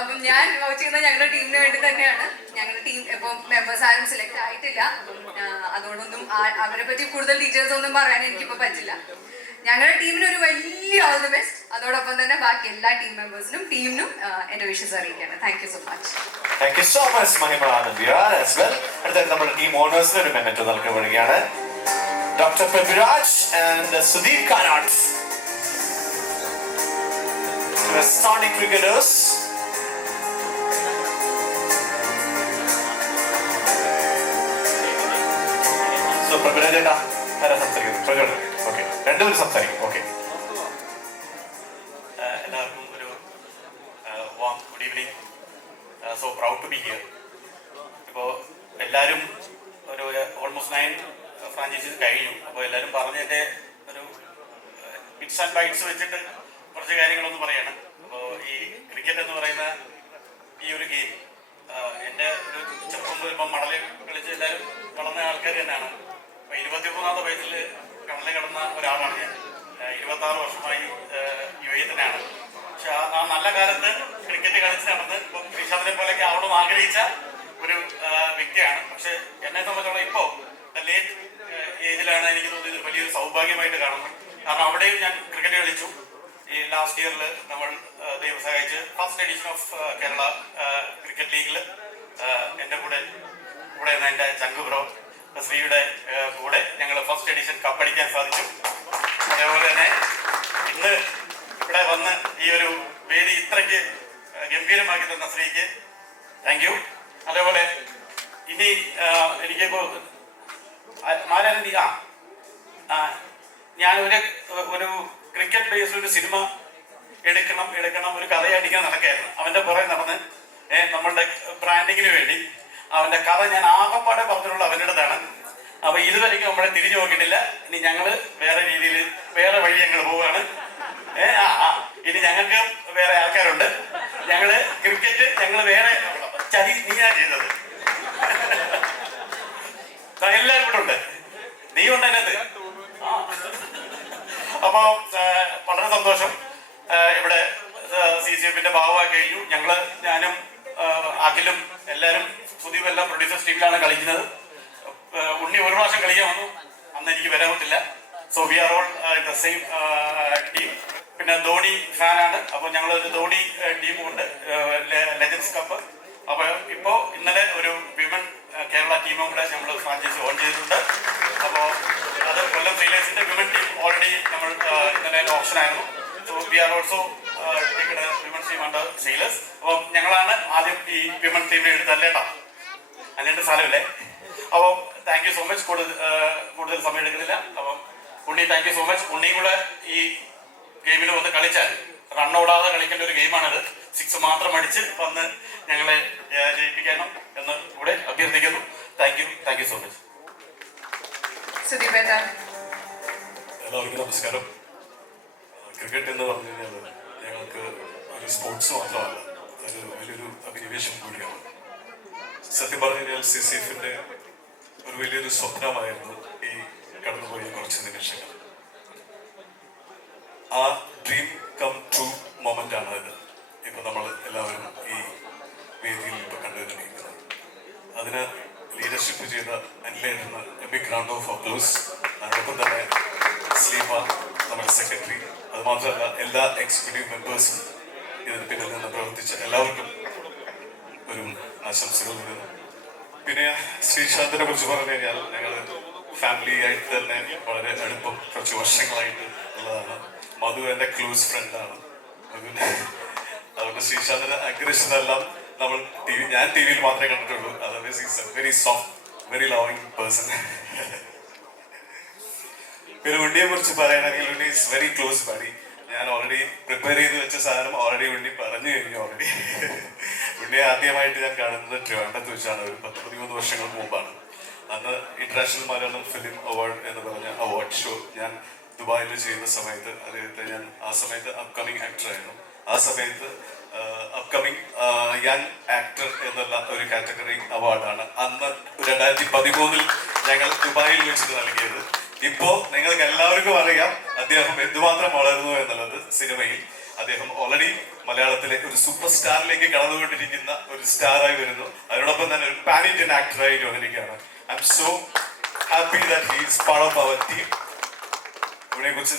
അപ്പം ഞാൻ വൗച്ച് ചെയ്യുന്നത് ഞങ്ങളുടെ ടീമിന് വേണ്ടി തന്നെയാണ്. ഞങ്ങളുടെ ടീം ഇപ്പം മെമ്പേഴ്സ് ആരും സെലക്ട് ആയിട്ടില്ല. അതുകൊണ്ടൊന്നും അവരെ പറ്റി കൂടുതൽ ഡീറ്റെയിൽസ് ഒന്നും പറയാൻ എനിക്കിപ്പോൾ പറ്റില്ല. ഞങ്ങളുടെ ടീമിന് ഒരു വലിയ ഓൾ ദി ബെസ്റ്റ്. അതോടൊപ്പം തന്നെ ബാക്കി എല്ലാ ടീം മെമ്പേഴ്സിനും ടീമിനും എൻ്റെ വിഷസ് അറിയിക്കുകയാണ്. Thank you so much. Thank you so much, Mahima Anandiyar as well. അടുത്ത നമ്മുടെ ടീം ഓണേഴ്സിന് ഒരു memento നൽകപ്പെടുകയാണ്. Dr. Prabhiraj and Sudeep Kanat, astounding cricketers. So Prabhiraj ഏട്ടാ ആരാ സംസാരിക്കുന്നത്? പ്രചോദനം. ഓക്കെ, രണ്ടുപേരും സംസാരിക്കും. ഓക്കെ, എല്ലാവർക്കും ഒരു warm good evening. So proud to be here. ഇപ്പോൾ എല്ലാവരും ഒരു ഓൾമോസ്റ്റ് 9 ഫ്രാഞ്ചൈസീസ് കഴിഞ്ഞു. അപ്പോൾ എല്ലാവരും പറഞ്ഞതിൻ്റെ ഒരു ബിറ്റ്സ് ആൻഡ് ബൈറ്റ്സ് വെച്ചിട്ട് കുറച്ച് കാര്യങ്ങളൊന്ന് പറയണം. അപ്പോൾ ഈ ക്രിക്കറ്റ് എന്ന് പറയുന്ന ഈ ഒരു ഗെയിം എൻ്റെ ഒരു ചെറുപ്പം മുതൽ ഇപ്പം മടലിൽ കളിച്ച് എല്ലാവരും വളർന്ന ആൾക്കാർ തന്നെയാണ്. 23-ാമത്തെ വയസ്സിൽ കടലിൽ കിടന്ന ഒരാളാണ് ഞാൻ. 26 വർഷമായി UAE തന്നെയാണ്. പക്ഷെ ആ നല്ല കാലത്ത് ക്രിക്കറ്റ് കളിച്ച് നടന്ന് ഇപ്പം ശ്രീശാന്തിനെ പോലെയൊക്കെ ആവണം ആഗ്രഹിച്ച ഒരു വ്യക്തിയാണ്. പക്ഷെ എന്നെ സംബന്ധിച്ചോളം ഇപ്പോൾ ലേറ്റ് ഏജിലാണ് എനിക്ക് തോന്നിയത് വലിയൊരു സൗഭാഗ്യമായിട്ട് കാണുന്നു. കാരണം അവിടെയും ഞാൻ ക്രിക്കറ്റ് കളിച്ചു. ഈ ലാസ്റ്റ് ഇയറിൽ നമ്മൾ ദൈവം സഹായിച്ച് first edition of Kerala cricket ലീഗിൽ എൻ്റെ കൂടെ എൻ്റെ ചങ്കു ബ്രോ ശ്രീയുടെ കൂടെ ഞങ്ങൾ ഫസ്റ്റ് എഡിഷൻ കപ്പടിക്കാൻ സാധിച്ചു. അതേപോലെ തന്നെ ഇന്ന് ഇവിടെ വന്ന് ഈ ഒരു വേദി ഇത്രയ്ക്ക് ഗംഭീരമാക്കി തന്ന ശ്രീക്ക് താങ്ക് യു. അതേപോലെ ഇനി എനിക്കിപ്പോൾ ഞാൻ ഒരു ക്രിക്കറ്റ് ബേസ്ഡ് ഒരു സിനിമ എടുക്കണം ഒരു കഥയടിക്കാൻ നടക്കുകയായിരുന്നു. അവൻ്റെ പുറകെ നടന്ന് നമ്മളുടെ ബ്രാൻഡിങ്ങിന് വേണ്ടി അവൻ്റെ കഥ ഞാൻ ആകപ്പാടെ പറഞ്ഞിട്ടുള്ള അവൻ്റെ അടുത്താണ്. അപ്പൊ ഇതുവരെയ്ക്കും നമ്മളെ തിരിഞ്ഞു നോക്കിയിട്ടില്ല. ഇനി ഞങ്ങള് വേറെ രീതിയിൽ വേറെ വഴി ഞങ്ങൾ പോവുകയാണ്. ഇനി ഞങ്ങൾക്ക് വേറെ ആൾക്കാരുണ്ട്. ഞങ്ങള് ക്രിക്കറ്റ് ഞങ്ങൾ വേറെ ചതി നീയാ ചെയ്തത്. എല്ലാവരും ഇവിടെ ഉണ്ട്, നീ ഉണ്ട് അതിനകത്ത്. അപ്പൊ വളരെ സന്തോഷം ഇവിടെ CCFന്റെ ഭാഗമായി കഴിഞ്ഞു. ഞാനും അഖിലും എല്ലാവരും സുദീപ് എല്ലാം പ്രൊഡ്യൂസേഴ്സ് ടീമിലാണ് കളിക്കുന്നത്. ഉണ്ണി ഒരു പ്രാവശ്യം കളിക്കാൻ വന്നു, അന്ന് എനിക്ക് വരാൻ പറ്റില്ല. So we are all the same team. പിന്നെ ധോണി ഫാനാണ്. അപ്പൊ ഞങ്ങൾ ഒരു ധോണി ടീമുണ്ട്, ലെജൻസ് കപ്പ്. അപ്പൊ ഇപ്പോ ഇന്നലെ ഒരു വിമൻ കേരള ടീമും കൂടെ നമ്മൾ ഫ്രാഞ്ചൈസി ഓൺ ചെയ്തിട്ടുണ്ട്. അപ്പോൾ അത് കൊല്ലം സെയിലേഴ്സിന്റെ വിമൻ ടീം ഓൾറെഡി നമ്മൾ ഇന്നലെ ഓപ്ഷൻ ആയിരുന്നു. So we are also women team under sailors. അപ്പം ഞങ്ങളാണ് ആദ്യം ഈ വിമൻ ടീമിനെ എടുത്തല്ലേട്ടാ, അതിന്റെ സ്ഥലമില്ലേ. അപ്പം താങ്ക് യു സോ മച്ച്. കൂടുതൽ സമയം എടുക്കുന്നില്ല. അപ്പം ഉണ്ണി താങ്ക് യു സോ മച്ച്. ഉണ്ണിയും കൂടെ ഈ ഗെയിമിൽ വന്ന് കളിച്ചാൽ റണ്ണോടാതെ കളിക്കേണ്ട ഒരു ഗെയിമാണിത്. 6 മാത്രം അടിച്ച് വന്ന് ഞങ്ങളെ ജയിപ്പിക്കണം എന്ന് കൂടെ അഭ്യർത്ഥിക്കുന്നു. Thank you so much. എല്ലാവർക്കും നമസ്കാരം. ക്രിക്കറ്റ് എന്ന് പറഞ്ഞു കഴിഞ്ഞാൽ ഞങ്ങൾക്ക് ഒരു സ്പോർട്സ് മാത്രമല്ല, അതൊരു വലിയൊരു അഭിനിവേശം കൂടിയാണ്. സത്യം പറഞ്ഞു കഴിഞ്ഞാൽ CCFന്റെ ഒരു വലിയൊരു സ്വപ്നമായിരുന്നു ഈ കടന്നുപോയ കുറച്ച് നിമിഷങ്ങൾ. ആ ഡ്രീം കം ട്രൂ മൊമെന്റ് ആണ് ഇത്. ഇപ്പൊ നമ്മൾ എല്ലാവരും ഈ വേദിയിൽ ഇപ്പൊ കണ്ടുവരുന്നത്. അതിന് ലീഡർഷിപ്പ് ചെയ്ത അനിലേട്ടന് ബിഗ് റൗണ്ട് ഓഫ് അപ്ലോസ്. അതിനൊപ്പം തന്നെ സ്ലീപ നമ്മുടെ സെക്രട്ടറി, അത് മാത്രമല്ല എല്ലാ എക്സിക്യൂട്ടീവ് മെമ്പേഴ്സും ഇതിന് പിന്നിൽ നിന്ന് പ്രവർത്തിച്ച എല്ലാവർക്കും ഒരു ആശംസകൾ വരുന്നു. പിന്നെ ശ്രീശാന്തിനെ കുറിച്ച് പറഞ്ഞു കഴിഞ്ഞാൽ ഞങ്ങൾ ഫാമിലി ആയിട്ട് തന്നെ വളരെ അടുപ്പം കുറച്ച് വർഷങ്ങളായിട്ട് ഉള്ളതാണ്. മധു എൻ്റെ ക്ലോസ് ഫ്രണ്ടാണ്. അതുകൊണ്ട് ശ്രീശാന്തിന്റെ അഗ്രഷൻ എല്ലാം ഞാൻ ടി വിയിൽ മാത്രമേ കണ്ടിട്ടുള്ളൂ. Otherwise is A very soft, very loving person. പിന്നെ ഉണ്ണിയെ കുറിച്ച് പറയുകയാണെങ്കിൽ ഉണ്ണി ഈസ് വെരി ക്ലോസ് ബഡി. ഞാൻ ഓൾറെഡി പ്രിപ്പയർ ചെയ്ത് വെച്ച സാധനം ഓൾറെഡി ഉണ്ണി പറഞ്ഞു കഴിഞ്ഞു. ഓൾറെഡി ഉണ്ണിയെ ആദ്യമായിട്ട് ഞാൻ കാണുന്നത് ട്രിവാൻഡ്രത്ത് വെച്ചാണ്, ഒരു 10-13 വർഷങ്ങൾക്ക് മുമ്പാണ്. അന്ന് ഇന്റർനാഷണൽ മലയാളം ഫിലിം അവാർഡ് എന്ന് പറഞ്ഞ അവാർഡ് ഷോ ഞാൻ ദുബായിൽ ചെയ്യുന്ന സമയത്ത് അദ്ദേഹത്തെ ഞാൻ ആ സമയത്ത് അപ്കമിങ് ആക്ടറായിരുന്നു. ആ സമയത്ത് അപ്കമിങ് യങ് ആക്ടർ എന്നുള്ള ഒരു കാറ്റഗറി അവാർഡാണ് അന്ന് 2013 ഞങ്ങൾ ദുബായിൽ വെച്ചിട്ട് നൽകിയത്. ഇപ്പോ നിങ്ങൾക്ക് എല്ലാവർക്കും അറിയാം അദ്ദേഹം എന്തുമാത്രം വളർന്നു എന്നുള്ളത്. സിനിമയിൽ അദ്ദേഹം ഓൾറെഡി മലയാളത്തിലെ ഒരു സൂപ്പർ സ്റ്റാറിലേക്ക് കടന്നുകൊണ്ടിരിക്കുന്ന ഒരു സ്റ്റാറായി വരുന്നു. അതിനോടൊപ്പം തന്നെ ഒരു പാൻ ഇന്ത്യൻ ആക്ടറായി വന്നിരിക്കുകയാണ്. I'm so happy that he is part of our team. ഇവിടെ കുറിച്ച്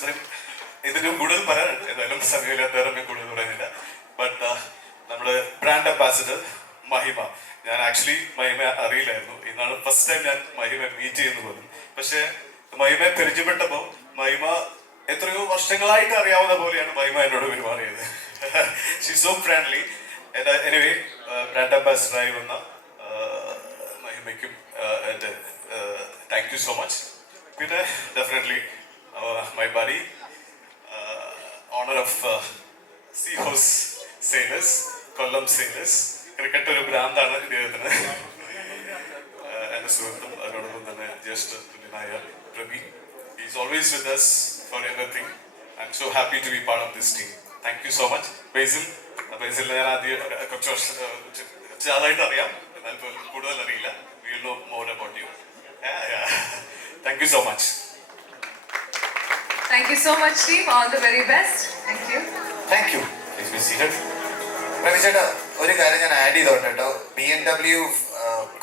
ഇതിനും കൂടുതൽ പറയാൻ ഏതായാലും സമയമില്ലാത്തവരെ കൂടുതൽ പറയുന്നില്ല. ബട്ട് നമ്മുടെ ബ്രാൻഡ് അംബാസിഡർ മഹിമ, ഞാൻ ആക്ച്വലി മഹിമ അറിയില്ലായിരുന്നു. ഇന്നാണ് ഫസ്റ്റ് ടൈം ഞാൻ മഹിമ മീറ്റ് ചെയ്യുന്ന പോലും. പക്ഷെ മഹിമയെ പരിചയപ്പെട്ടപ്പോൾ മഹിമ എത്രയോ വർഷങ്ങളായിട്ട് അറിയാവുന്ന പോലെയാണ് മഹിമ എന്നോട് പെരുമാറിയത്. She so friendly. Anyway brand അംബാസിഡറായി വന്ന മഹിമയ്ക്കും എൻ്റെ താങ്ക് യു സോ മച്ച്. പിന്നെ definitely my buddy, owner of Seahorse Sailors, Kollam Sailors. ക്രിക്കറ്റ് ഒരു ബ്രാൻഡാണ് ഇദ്ദേഹത്തിന്. എൻ്റെ സുഹൃത്തും അതിനോടൊപ്പം തന്നെ ജ്യേഷ്ഠ തുല്യനായ Praveen. He is always with us for everything. I'm so happy to be part of this team. Thank you so much. ബേസിലിനെ ഞാൻ ആദ്യം കുറച്ച് ആളായിട്ട് അറിയാം, എന്നാൽ കൂടുതൽ അറിയില്ല. We will know more about you. Thank you so much. Thank you so much, team. All the very best. Thank you. Thank you. Please be seated. Ravi ചേട്ടാ, ഒരു കാര്യം ഞാൻ ആഡ് ചെയ്തോട്ടെ കേട്ടോ. BMW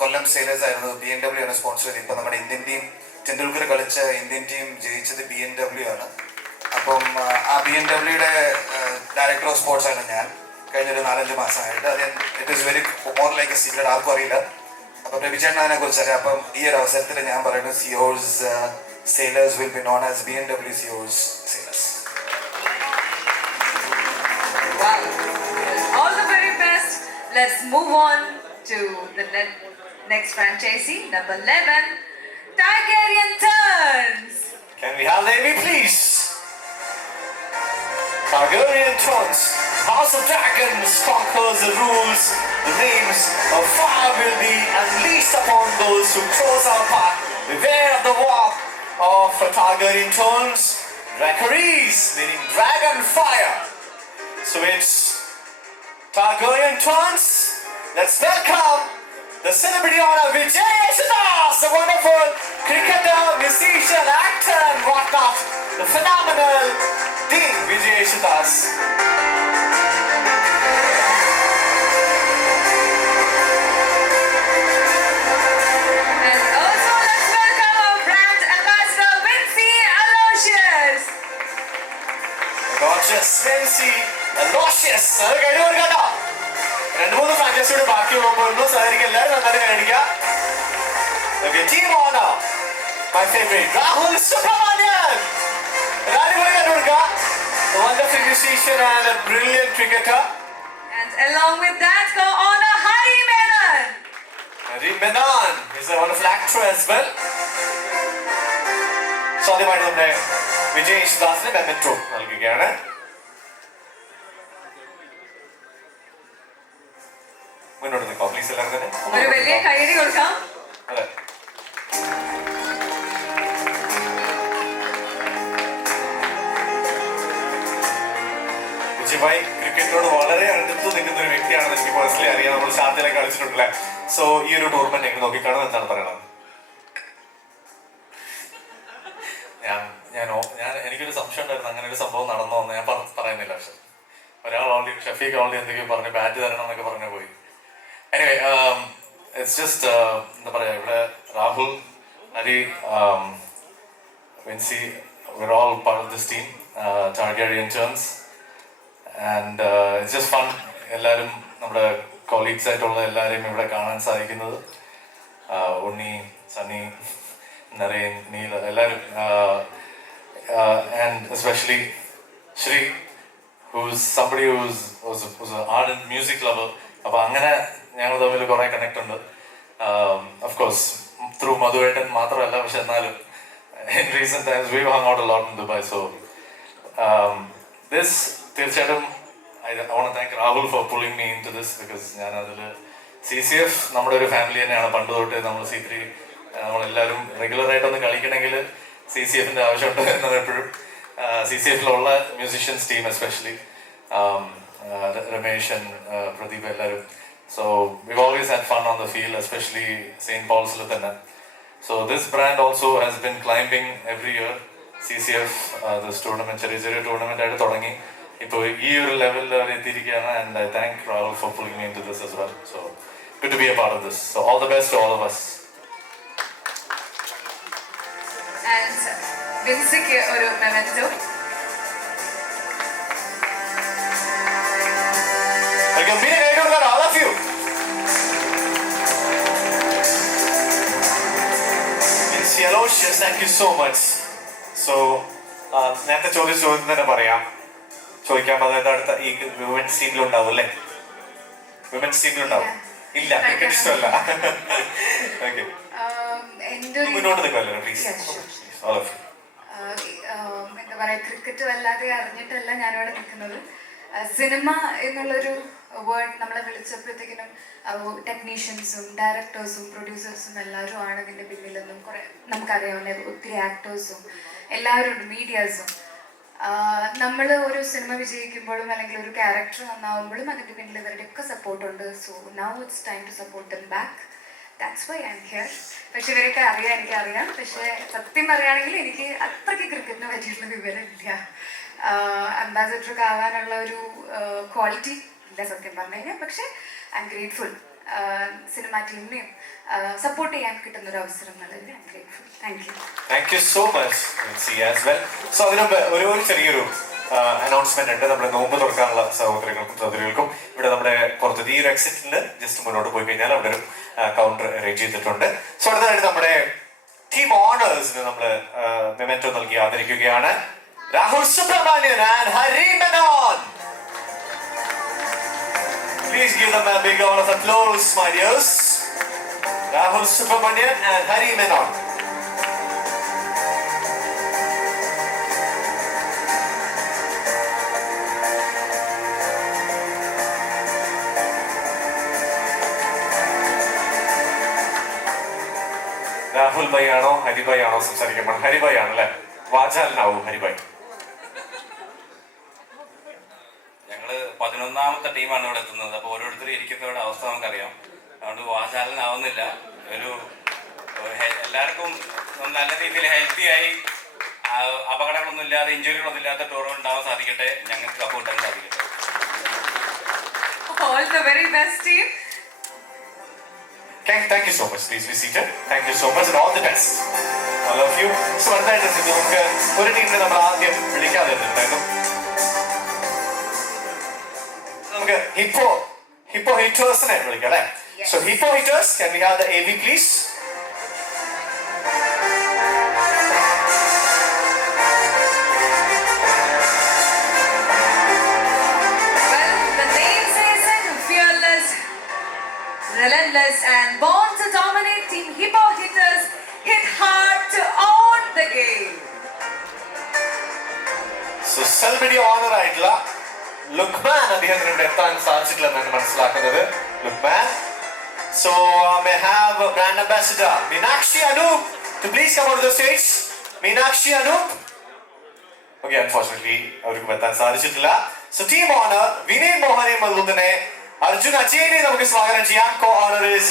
കൊല്ലം സെയിലേഴ്സ് ആയിരുന്നു BMW ആണ് സ്പോൺസർ ചെയ്തത്. ഇപ്പൊ നമ്മുടെ ഇന്ത്യൻ ടീം ടെണ്ടുൽക്കർ കളിച്ച ഇന്ത്യൻ ടീം ജയിച്ചത് BMW ആണ്. അപ്പം ആ BMWയുടെ ഡയറക്ടർ ഓഫ് സ്പോർട്സ് ആണ് ഞാൻ കഴിഞ്ഞൊരു 4-5 മാസമായിട്ട്. അത് it is very more like A secret, ആർക്കും അറിയില്ല. അപ്പം രവിചേട്ടൻ അതിനെ കുറിച്ച് അറിയാം. അപ്പം ഈ ഒരു അവസരത്തിൽ ഞാൻ പറയുന്നത് സിയോസ് sailors will be known as BMW CEOs sailors. Wow. All the very best. Let's move on to the next franchisee, number 11, Tigerian Turns. Can we have the AV, please? Tigerian Turns. House of Dragons conquers the rules. The names of fire will be unleashed upon those who cross our path. Beware of the walk of Tigerian Turns. Dracaries, meaning dragon fire. So it's Tigerian Turns. Let's welcome the celebrity honor Vijay Yesudas, the wonderful cricketer, musician, actor and whatnot. The phenomenal Dean Vijay Yesudas. And also let's welcome our brand ambassador, Vincy Aloysius. Gorgeous, Vincy Aloysius. അത് കഴിഞ്ഞു കൊടുക്കട്ടോ. 2-3 ഫ്രാഞ്ചൈസിയുടെ ബാക്കിയുള്ളപ്പോൾ സാറിക്ക് എല്ലാവരും നന്നായിട്ട് കൈയടിക്കുക. Okay, team honor. My favorite, Rahul Subramanian. എല്ലാവരും കൂടി കണ്ടുകൊടുക്കുക. A wonderful musician and a brilliant cricketer. And along with that, go honor Hari Menon. Hari Menon is a wonderful actor as well. So ആദ്യമായിട്ട് നമ്മുടെ Vijay യേശുദാസിന് memento നൽകുകയാണ്. മുന്നോട്ട് നിൽക്കാം please എല്ലാവരും തന്നെ. ഒരു വലിയ കൈയടി കൊടുക്കാം. അതെ. വിജയ് ക്രിക്കറ്റിനോട് വളരെ അടുത്ത് നിൽക്കുന്ന ഒരു വ്യക്തിയാണെന്ന് എനിക്ക് പേഴ്സണലി അറിയാം. നമ്മൾ ശാന്തിയിലെ കളിച്ചിട്ടുണ്ടല്ലേ. സോ ഈ ഒരു ടൂർണമെന്റ് എങ്ങനെ നോക്കിക്കാണും എന്താണ് പറയണത്? ഞാൻ എനിക്കൊരു സംശയം ഉണ്ടായിരുന്നു അങ്ങനെ ഒരു സംഭവം നടന്നോ എന്ന്. ഞാൻ പറയുന്നില്ല. പക്ഷെ ഒരാൾ ഓൾറെഡി ഷഫീഖ് ഓൾറെഡി എന്തൊക്കെയോ പറഞ്ഞ് ബാറ്റ് തരണം എന്നൊക്കെ പറഞ്ഞു പോയി. എനിവേ ഇറ്റ്സ് ജസ്റ്റ് എന്താ പറയാ, ഇവിടെ Rahul, Hari, Vincy, we're all part of this team, Tigerian Turns, and it's just fun. എല്ലാവരും നമ്മുടെ കോളീഗ്സ് ആയിട്ടുള്ള എല്ലാവരെയും ഇവിടെ കാണാൻ സാധിക്കുന്നത്. ഉണ്ണി, സണ്ണി, നരേൻ, നീല, എല്ലാവരും, and especially Shri, who's somebody who's an ardent music lover. അപ്പോൾ അങ്ങനെ ഞങ്ങൾ തമ്മിൽ കുറേ കണക്ട് ഉണ്ട്. ഓഫ് കോഴ്സ് ത്രൂ മധുവേട്ടൻ മാത്രമല്ല, പക്ഷെ എന്നാലും in recent times we've hung out a lot in Dubai. So this തീർച്ചയായിട്ടും I want to thank Rahul for pulling me into this, because ഞാൻ അതിൽ CCF നമ്മുടെ ഒരു ഫാമിലി തന്നെയാണ്. പണ്ട് തൊട്ട് നമ്മൾ C3 നമ്മളെല്ലാവരും റെഗുലറായിട്ടൊന്ന് കളിക്കണമെങ്കിൽ CCFിൻ്റെ ആവശ്യമുണ്ട് എന്നാണ് എപ്പോഴും. CCFിലുള്ള musicians team especially Ramesan, Pradeep, എല്ലാവരും. So we've always had fun on the field, especially St. Paul's തന്നെ. So this brand also has been climbing every year. CCF this tournament, ചെറിയ ടൂർണമെന്റ് ആയിട്ട് തുടങ്ങി ഇപ്പോൾ ഈ ഒരു ലെവലിൽ അവർ എത്തിയിരിക്കുകയാണ്. And I thank Rahul for pulling me into this as well. So good to be a part of this. So all the best to all of us. And വിൻസിക്ക് ഒരു memento. All of you. Vincy Aloysius, thank you so much. So നേരത്തെ ചോദിച്ച ചോദ്യം തന്നെ പറയാം, ചോദിക്കാം. അതായത് അടുത്ത ഈ വിമൻസ് ടീമിലുണ്ടാവും അല്ലേ? വിമൻസ് ടീമിലുണ്ടാവും? ഇല്ല, ക്രിക്കറ്റ് ഇഷ്ടമല്ല. ഓക്കെ, മുന്നോട്ട് നിൽക്കുമല്ലോ പ്ലീസ്. എന്താ പറയാ, ക്രിക്കറ്റ് വല്ലാതെ അറിഞ്ഞിട്ടല്ല ഞാനിവിടെ നിൽക്കുന്നത്. സിനിമ എന്നുള്ളൊരു വേർഡ് നമ്മളെ വിളിച്ചപ്പോഴത്തേക്കിനും ടെക്നീഷ്യൻസും ഡയറക്ടേഴ്സും പ്രൊഡ്യൂസേഴ്സും എല്ലാവരും ആണ് ഇതിൻ്റെ പിന്നിലെന്നും കുറേ നമുക്കറിയാവുന്ന ഒത്തിരി ആക്ടേഴ്സും എല്ലാവരും ഉണ്ട്, മീഡിയാസും. നമ്മൾ ഒരു സിനിമ വിജയിക്കുമ്പോഴും അല്ലെങ്കിൽ ഒരു ക്യാരക്ടർ നന്നാവുമ്പോഴും അതിൻ്റെ പിന്നിൽ ഇവരുടെയൊക്കെ സപ്പോർട്ടുണ്ട്. So now it's time to support them back. That's why I'm here. പക്ഷെ ഇവരൊക്കെ അറിയാം, എനിക്കറിയാം. പക്ഷെ സത്യം പറയുകയാണെങ്കിൽ എനിക്ക് അത്രയ്ക്ക് ക്രിക്കറ്റിനെ പറ്റിയിട്ടുള്ള വിവരമില്ല. അംബാസഡർ ആവാനുള്ള ഒരു ക്വാളിറ്റി ഇല്ല സത്യം പറഞ്ഞു കഴിഞ്ഞാൽ. പക്ഷെ ഐ എം ഗ്രേറ്റ്ഫുൾ സിനിമ ടീമിനെയും സപ്പോർട്ട് ചെയ്യാൻ കിട്ടുന്ന ഒരു അവസരം എന്നുള്ളതിൽ I'm grateful. Thank you so much as well. So അതിനുമ്പ് ഒരു ചെറിയൊരു അനൗൺസ്മെന്റ് ഉണ്ട്. നമ്മുടെ നോമ്പ് തുറക്കാനുള്ള സഹോദരങ്ങൾക്കും സഹോദരികൾക്കും ഇവിടെ നമ്മുടെ പുറത്ത് ഈ ഒരു എക്സിറ്റിൽ ജസ്റ്റ് മുന്നോട്ട് പോയി കഴിഞ്ഞാൽ അവിടെ ഒരു കൗണ്ടർ അറേഞ്ച് ചെയ്തിട്ടുണ്ട്. സോ അടുത്തതായിട്ട് നമ്മുടെ ടീം ഓണേഴ്സിന് നമ്മൾ മെമെന്റോ നൽകി ആദരിക്കുകയാണ്. Rahul Subramanian and Hari Menon. Please give them a big round of applause, my dears. Rahul Subramanian and Hari Menon. Rahul bhai ആണോ ഹരിഭായ് ആണോ സംസാരിക്കുമ്പോൾ? ഹരിഭായ് ആണല്ലേ, വാചാലനാവും ഹരിഭായ്. ഞങ്ങള് 11ാമത്തെ ടീമാണ് ഇവിടെ എത്തുന്നത്. അപ്പൊ ഓരോരുത്തരും ഇരിക്കുന്നവരുടെ അവസ്ഥ നമുക്കറിയാം. അതുകൊണ്ട് വാചാലനാവുന്നില്ല. ഒരു എല്ലാവർക്കും നല്ല രീതിയിൽ ഹെൽത്തി ആയി അപകടങ്ങളൊന്നും ഇല്ലാതെ ഇഞ്ചുറികളൊന്നും ഇല്ലാത്ത ടൂർണമെന്റ് ഉണ്ടാവാൻ സാധിക്കട്ടെ. ഞങ്ങൾക്ക് കപ്പ് കിട്ടാൻ സാധിക്കട്ടെ. All the very best team. Thank you so much. Please be seated. Thank you so much and all the best. All of you. So അടുത്തായിട്ട് നമുക്ക് ഒരു ടീമിനെ നമ്മൾ ആദ്യം വിളിക്കാതെ ഉണ്ടായിരുന്നു. നമുക്ക് ഹിപ്പോ ഹിറ്റേഴ്സിനെ വിളിക്കാം അല്ലേ? So Hippo hitters, can we have the AV please? Well, the name says it, fearless, relentless and born to dominate. Team Hippo Hitters hit hard to own the game. So celebrity honor ആയിട്ടുള്ള ലുക്മാൻ അദ്ദേഹത്തിന് ഇവിടെ എത്താൻ സാധിച്ചിട്ടില്ലെന്നാണ് മനസ്സിലാക്കുന്നത്. Luqman. So may have brand ambassador Meenakshi Anup to please come on the stage. Meenakshi Anup. Okay, unfortunately അവർക്ക് എത്താൻ സാധിച്ചിട്ടില്ല. So team honor Vineeth മോഹനെയും അതുപോലെ തന്നെ അർജുൻ അജയനെ നമുക്ക് സ്വാഗതം ചെയ്യാം. Co owner is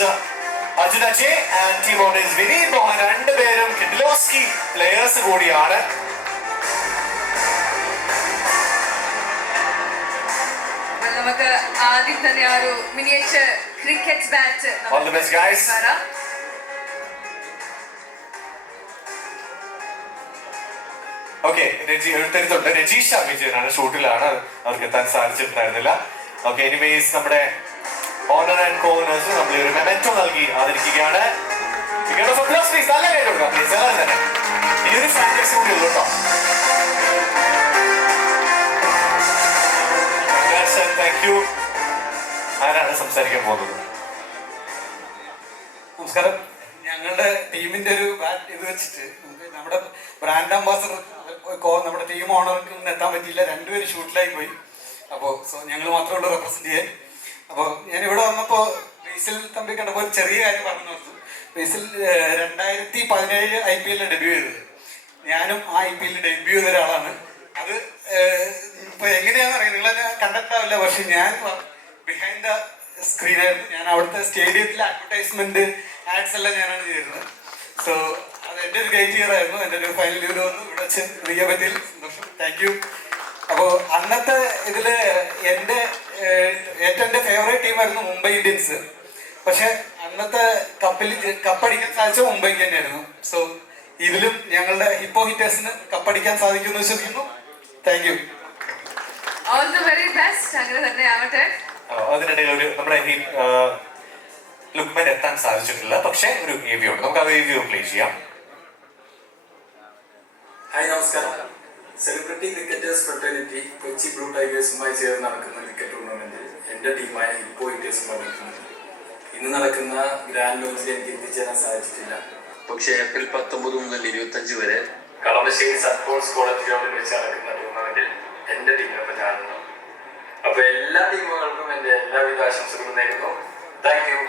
Arjun Ajay and team owner is Vineeth Mohan. രണ്ടുപേരും കിഡ്ലോസ്കി പ്ലേയേഴ്സ് കൂടിയാണ്. നമുക്ക് ആദ്യം തന്നെ ആ ഒരു miniature cricket bat. All the best guys. Okay, എടുത്തരുത്തുണ്ട്. രജീഷ് വിജയനാണ്, ഷൂട്ടിലാണ്, അവർക്ക് എത്താൻ സാധിച്ചിട്ടുണ്ടായിരുന്നില്ല. ഓക്കെ, എനിവേസ് നമ്മുടെ ഓണർ ആൻഡ് കോ ഓണേഴ്സ് നമ്മൾ ഒരു മെമെന്റോ നൽകി ആദരിക്കുകയാണ്. നല്ല കേട്ടോ പ്ലീസ് എല്ലാവരും തന്നെ. ഇനി ഒരു ഫ്രാഞ്ചൈസി കൂടി ഉള്ളൂ കേട്ടോ. Thank you. ആരാണ് സംസാരിക്കാൻ പോകുന്നത്? നമസ്കാരം. ഞങ്ങളുടെ ടീമിന്റെ ഒരു ബാറ്റ് ഇത് വെച്ചിട്ട് നമ്മുടെ ബ്രാൻഡ് അംബാസഡർ നമ്മുടെ ടീം ഓണർക്ക് ഇന്ന് എത്താൻ പറ്റിയില്ല. രണ്ടുപേരും ഷൂട്ടിലായി പോയി. അപ്പോൾ ഞങ്ങൾ മാത്രമേ ഉള്ളൂ റെപ്രസെന്റ് ചെയ്യാൻ. അപ്പോൾ ഞാൻ ഇവിടെ വന്നപ്പോൾ ബേസിൽ തമ്പി കണ്ടപ്പോൾ ഒരു ചെറിയ കാര്യം പറഞ്ഞു കൊടുത്തു. ബേസിൽ 2017 IPL ഡെബ്യൂ ചെയ്തത്. ഞാനും ആ IPL ഡെബ്യൂ ചെയ്ത ഒരാളാണ്. അത് ഇപ്പൊ എങ്ങനെയാണെന്ന് അറിയാം, നിങ്ങളെന്നെ കണ്ടിട്ടാവില്ല. പക്ഷെ ഞാൻ ബിഹൈൻഡ് ദ സ്ക്രീനായിരുന്നു. ഞാൻ അവിടുത്തെ സ്റ്റേഡിയത്തിലെ അഡ്വർടൈസ്മെന്റ് ആഡ്സ് എല്ലാം ഞാനാണ് ചെയ്തിരുന്നത്. സോ അത് എൻ്റെ ഒരു ഗ്രേറ്റ് ഇയർ ആയിരുന്നു. എൻ്റെ ഒരു ഫൈനൽ ഇയർ വന്നു. ഇവിടെ വെച്ച് ചെയ്യാൻ പറ്റിയ സന്തോഷം. Thank U. അപ്പോൾ അന്നത്തെ ഇതില് എൻ്റെ ഫേവറേറ്റ് ടീമായിരുന്നു മുംബൈ ഇന്ത്യൻസ്. പക്ഷെ അന്നത്തെ കപ്പടിക്കാൻ സാധിച്ച മുംബൈക്ക് തന്നെയായിരുന്നു. സോ ഇതിലും ഞങ്ങളുടെ ഹിപ്പോ ഹിറ്റേഴ്സിന് കപ്പടിക്കാൻ സാധിക്കുമെന്ന് വിശ്വസിക്കുന്നു. Thank you. All the very best. അങ്ങനെ തന്നെ ആവട്ടെ. അതിനിടയിൽ ഒരു നമ്മുടെ ലുക്മാൻ എത്താൻ സാധിച്ചിട്ടില്ല, പക്ഷെ ഒരു ഏവ്യൂ ഉണ്ട്. നമുക്ക് ആ ഏവ്യൂ പ്ലേ ചെയ്യാം. ഹായ്, നമസ്കാരം. Celebrity cricketers fraternity Kochi blue ടൈഗേഴ്സുമായി ചേർന്ന് നടക്കുന്ന ക്രിക്കറ്റ് ടൂർണമെന്റിൽ എൻ്റെ ടീമായ ഹിപ്പോ ഹിറ്റേഴ്സ് പങ്കെടുക്കുന്നുണ്ട്. ഇന്ന് നടക്കുന്ന ഗ്രാൻഡ് ലോഞ്ചിൽ എനിക്ക് എത്തിച്ചേരാൻ സാധിച്ചിട്ടില്ല. പക്ഷേ ഏപ്രിൽ 19 മുതൽ 25 വരെ കളമശ്ശേരി സപ്പോർട്സ് കോളേജ് ഗ്രൗണ്ടിൽ വെച്ച് നടക്കുന്ന ടൂർണമെന്റിൽ എൻ്റെ ടീമിനൊപ്പം ഞാനുണ്ടാവും. അപ്പൊ എല്ലാ ടീമുകൾക്കും എൻ്റെ എല്ലാവിധ ആശംസകളും നേരുന്നു. Thank you.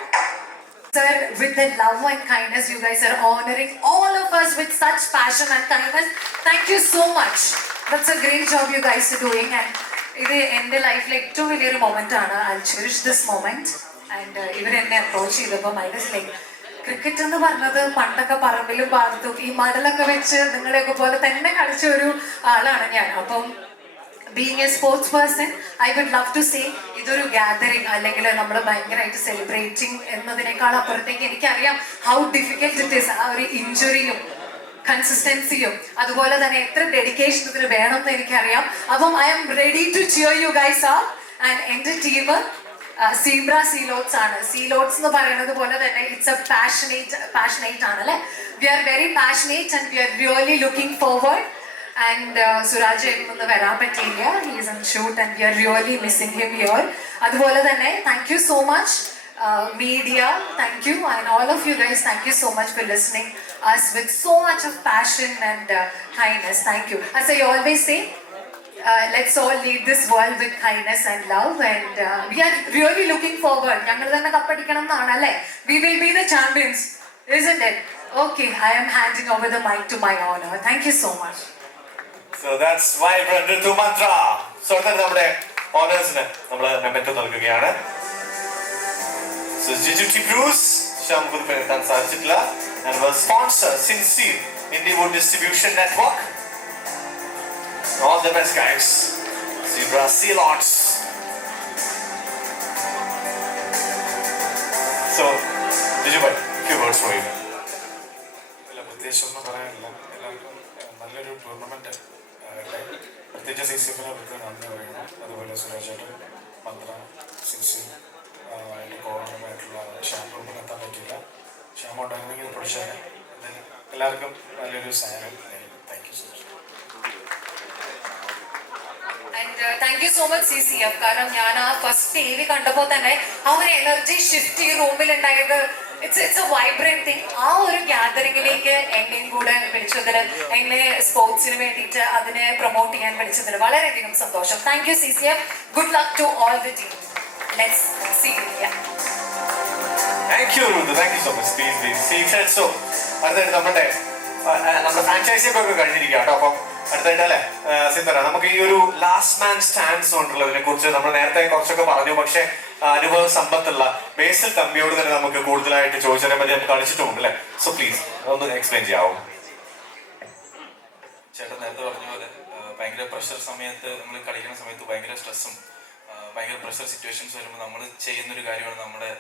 Sir, with the love and kindness, you guys are honoring all of us with such passion and kindness. Thank you so much. That's a great job you guys are doing. And ഇത് എൻ്റെ ലൈഫിലെ ഏറ്റവും വലിയൊരു moment ആണ്. I'll cherish this moment. And ഇവരെന്നെ approach ചെയ്തപ്പോൾ I was like, cricket എന്ന് പറഞ്ഞത് പണ്ടൊക്കെ പറമ്പിലും പാടത്തും ഈ മടലൊക്കെ വെച്ച് നിങ്ങളെയൊക്കെ പോലെ തന്നെ കളിച്ച ഒരു ആളാണ് ഞാൻ. അപ്പം being a sports person I would love to say ഇതൊരു ഗ്യാതറിങ് അല്ലെങ്കിൽ നമ്മൾ ഭയങ്കരമായിട്ട് സെലിബ്രേറ്റിംഗ് എന്നതിനേക്കാൾ അപ്പുറത്തേക്ക് എനിക്കറിയാം ഹൗ ഡിഫിക്കൽട്ട് ഇറ്റ് ഈസ്. ആ ഒരു ഇഞ്ചുറിയും കൺസിസ്റ്റൻസിയും അതുപോലെ തന്നെ എത്ര ഡെഡിക്കേഷൻ ഇതിന് വേണം എന്ന് എനിക്കറിയാം. അപ്പം I'm ready to cheer you guys up. And എൻ്റെ ടീം സീബ്ര സീലോട്സ് ആണ്. സീലോട്സ് എന്ന് പറയുന്നത് പോലെ തന്നെ ഇറ്റ്സ് എ പാഷനേറ്റ് ആണ് അല്ലെ. We are very passionate and we are really looking forward. And Suraj ഒന്ന് വരാൻ പറ്റിയില്ല, he's on shoot and we are really missing him here. അതുപോലെ തന്നെ thank you so much media, thank you, and all of you guys, thank you so much for listening us with so much of passion and kindness. Thank you. As I always say, let's all lead this world with kindness and love, and we are really looking forward. ഞങ്ങൾ തന്നെ കപ്പടിക്കണം എന്നാണ് അല്ലേ. We will be the champions, isn't it? Okay, I am handing over the mic to my honor. Thank you so much. So that's Vibrant Ritu Mantra. So നമ്മുടെ ഓണേഴ്സിന് നമ്മൾ memento നൽകുകയാണ്. So JGT Bruce, നമുക്ക് പേരെത്താൻ സാധിച്ചിട്ടില്ല. And our sponsor, Sincere Indiewood Distribution Network. All the best guys. Zebra Sealots. So, Dijubai, few words for you. പ്രത്യേകിച്ച് ഒന്നും പറയാനില്ല. എല്ലാവർക്കും നല്ലൊരു ടൂർണമെന്റ് പ്രത്യേകിച്ച് CCF നന്ദി പറയുന്നു. അതുപോലെ സുരാജേട്ടൻ, മന്ത്ര, സിൻസിയർ, അതിൻ്റെ കോർണറുമായിട്ടുള്ള ഷാമ്പൂവിനെത്താൻ പറ്റില്ല. ഷാമ്പു ഉണ്ടായിരുന്നെങ്കിൽ പൊടിച്ചാൽ എല്ലാവർക്കും നല്ലൊരു സഹായം. Thank you so much. And thank you so much CCF. കാരണം ഞാൻ ആ ഫസ്റ്റ് TV കണ്ടപ്പോൾ തന്നെ ആ ഒരു എനർജി ഷിഫ്റ്റ് ഈ റൂമിൽ ഉണ്ടായത് ഇറ്റ്സ് എ വൈബ്രന്റ് തിങ്. ആ ഒരു ഗ്യാതറിംഗിലേക്ക് എന്നെയും കൂടെ വിളിച്ചതിൽ, എന്നെ സ്പോർട്സിന് വേണ്ടിയിട്ട് അതിനെ പ്രൊമോട്ട് ചെയ്യാൻ വിളിച്ചതിൽ വളരെയധികം സന്തോഷം. Thank you CCF. Good luck to all the team. Let's see you. Thank you Ruth, thank you so much. Please. So അടുത്തായിട്ട് നമ്മുടെ ഫ്രാഞ്ചൈസി ഒക്കെ കഴിഞ്ഞിരിക്കുക കേട്ടോ. അപ്പം അടുത്തായിട്ട് അല്ലേ സിന്ധന, നമുക്ക് ഈ ഒരു ലാസ്റ്റ് മാൻ സ്റ്റാൻഡ്സ് കൊണ്ടുള്ളതിനെ കുറിച്ച് നമ്മൾ നേരത്തെ കുറച്ചൊക്കെ പറഞ്ഞു. പക്ഷെ അനുഭവ സമ്പത്തുള്ള ബേസിൽ തമ്പിയോട് തന്നെ നമുക്ക് കൂടുതലായിട്ട് ചോദിച്ചാൽ മതി. നമുക്ക് കളിച്ചിട്ടുമുണ്ട് അല്ലേ. സോ പ്ലീസ് ഒന്ന് എക്സ്പ്ലെയിൻ ചെയ്യാവോ? ചേട്ടൻ നേരത്തെ പറഞ്ഞ പോലെ ഭയങ്കര പ്രഷർ സമയത്ത്, നമ്മൾ കളിക്കുന്ന സമയത്ത് ഭയങ്കര സ്ട്രെസ്സും ഭയങ്കര പ്രഷർ സിറ്റുവേഷൻസ് വരുമ്പോൾ നമ്മൾ ചെയ്യുന്നൊരു കാര്യമാണ് നമ്മുടെ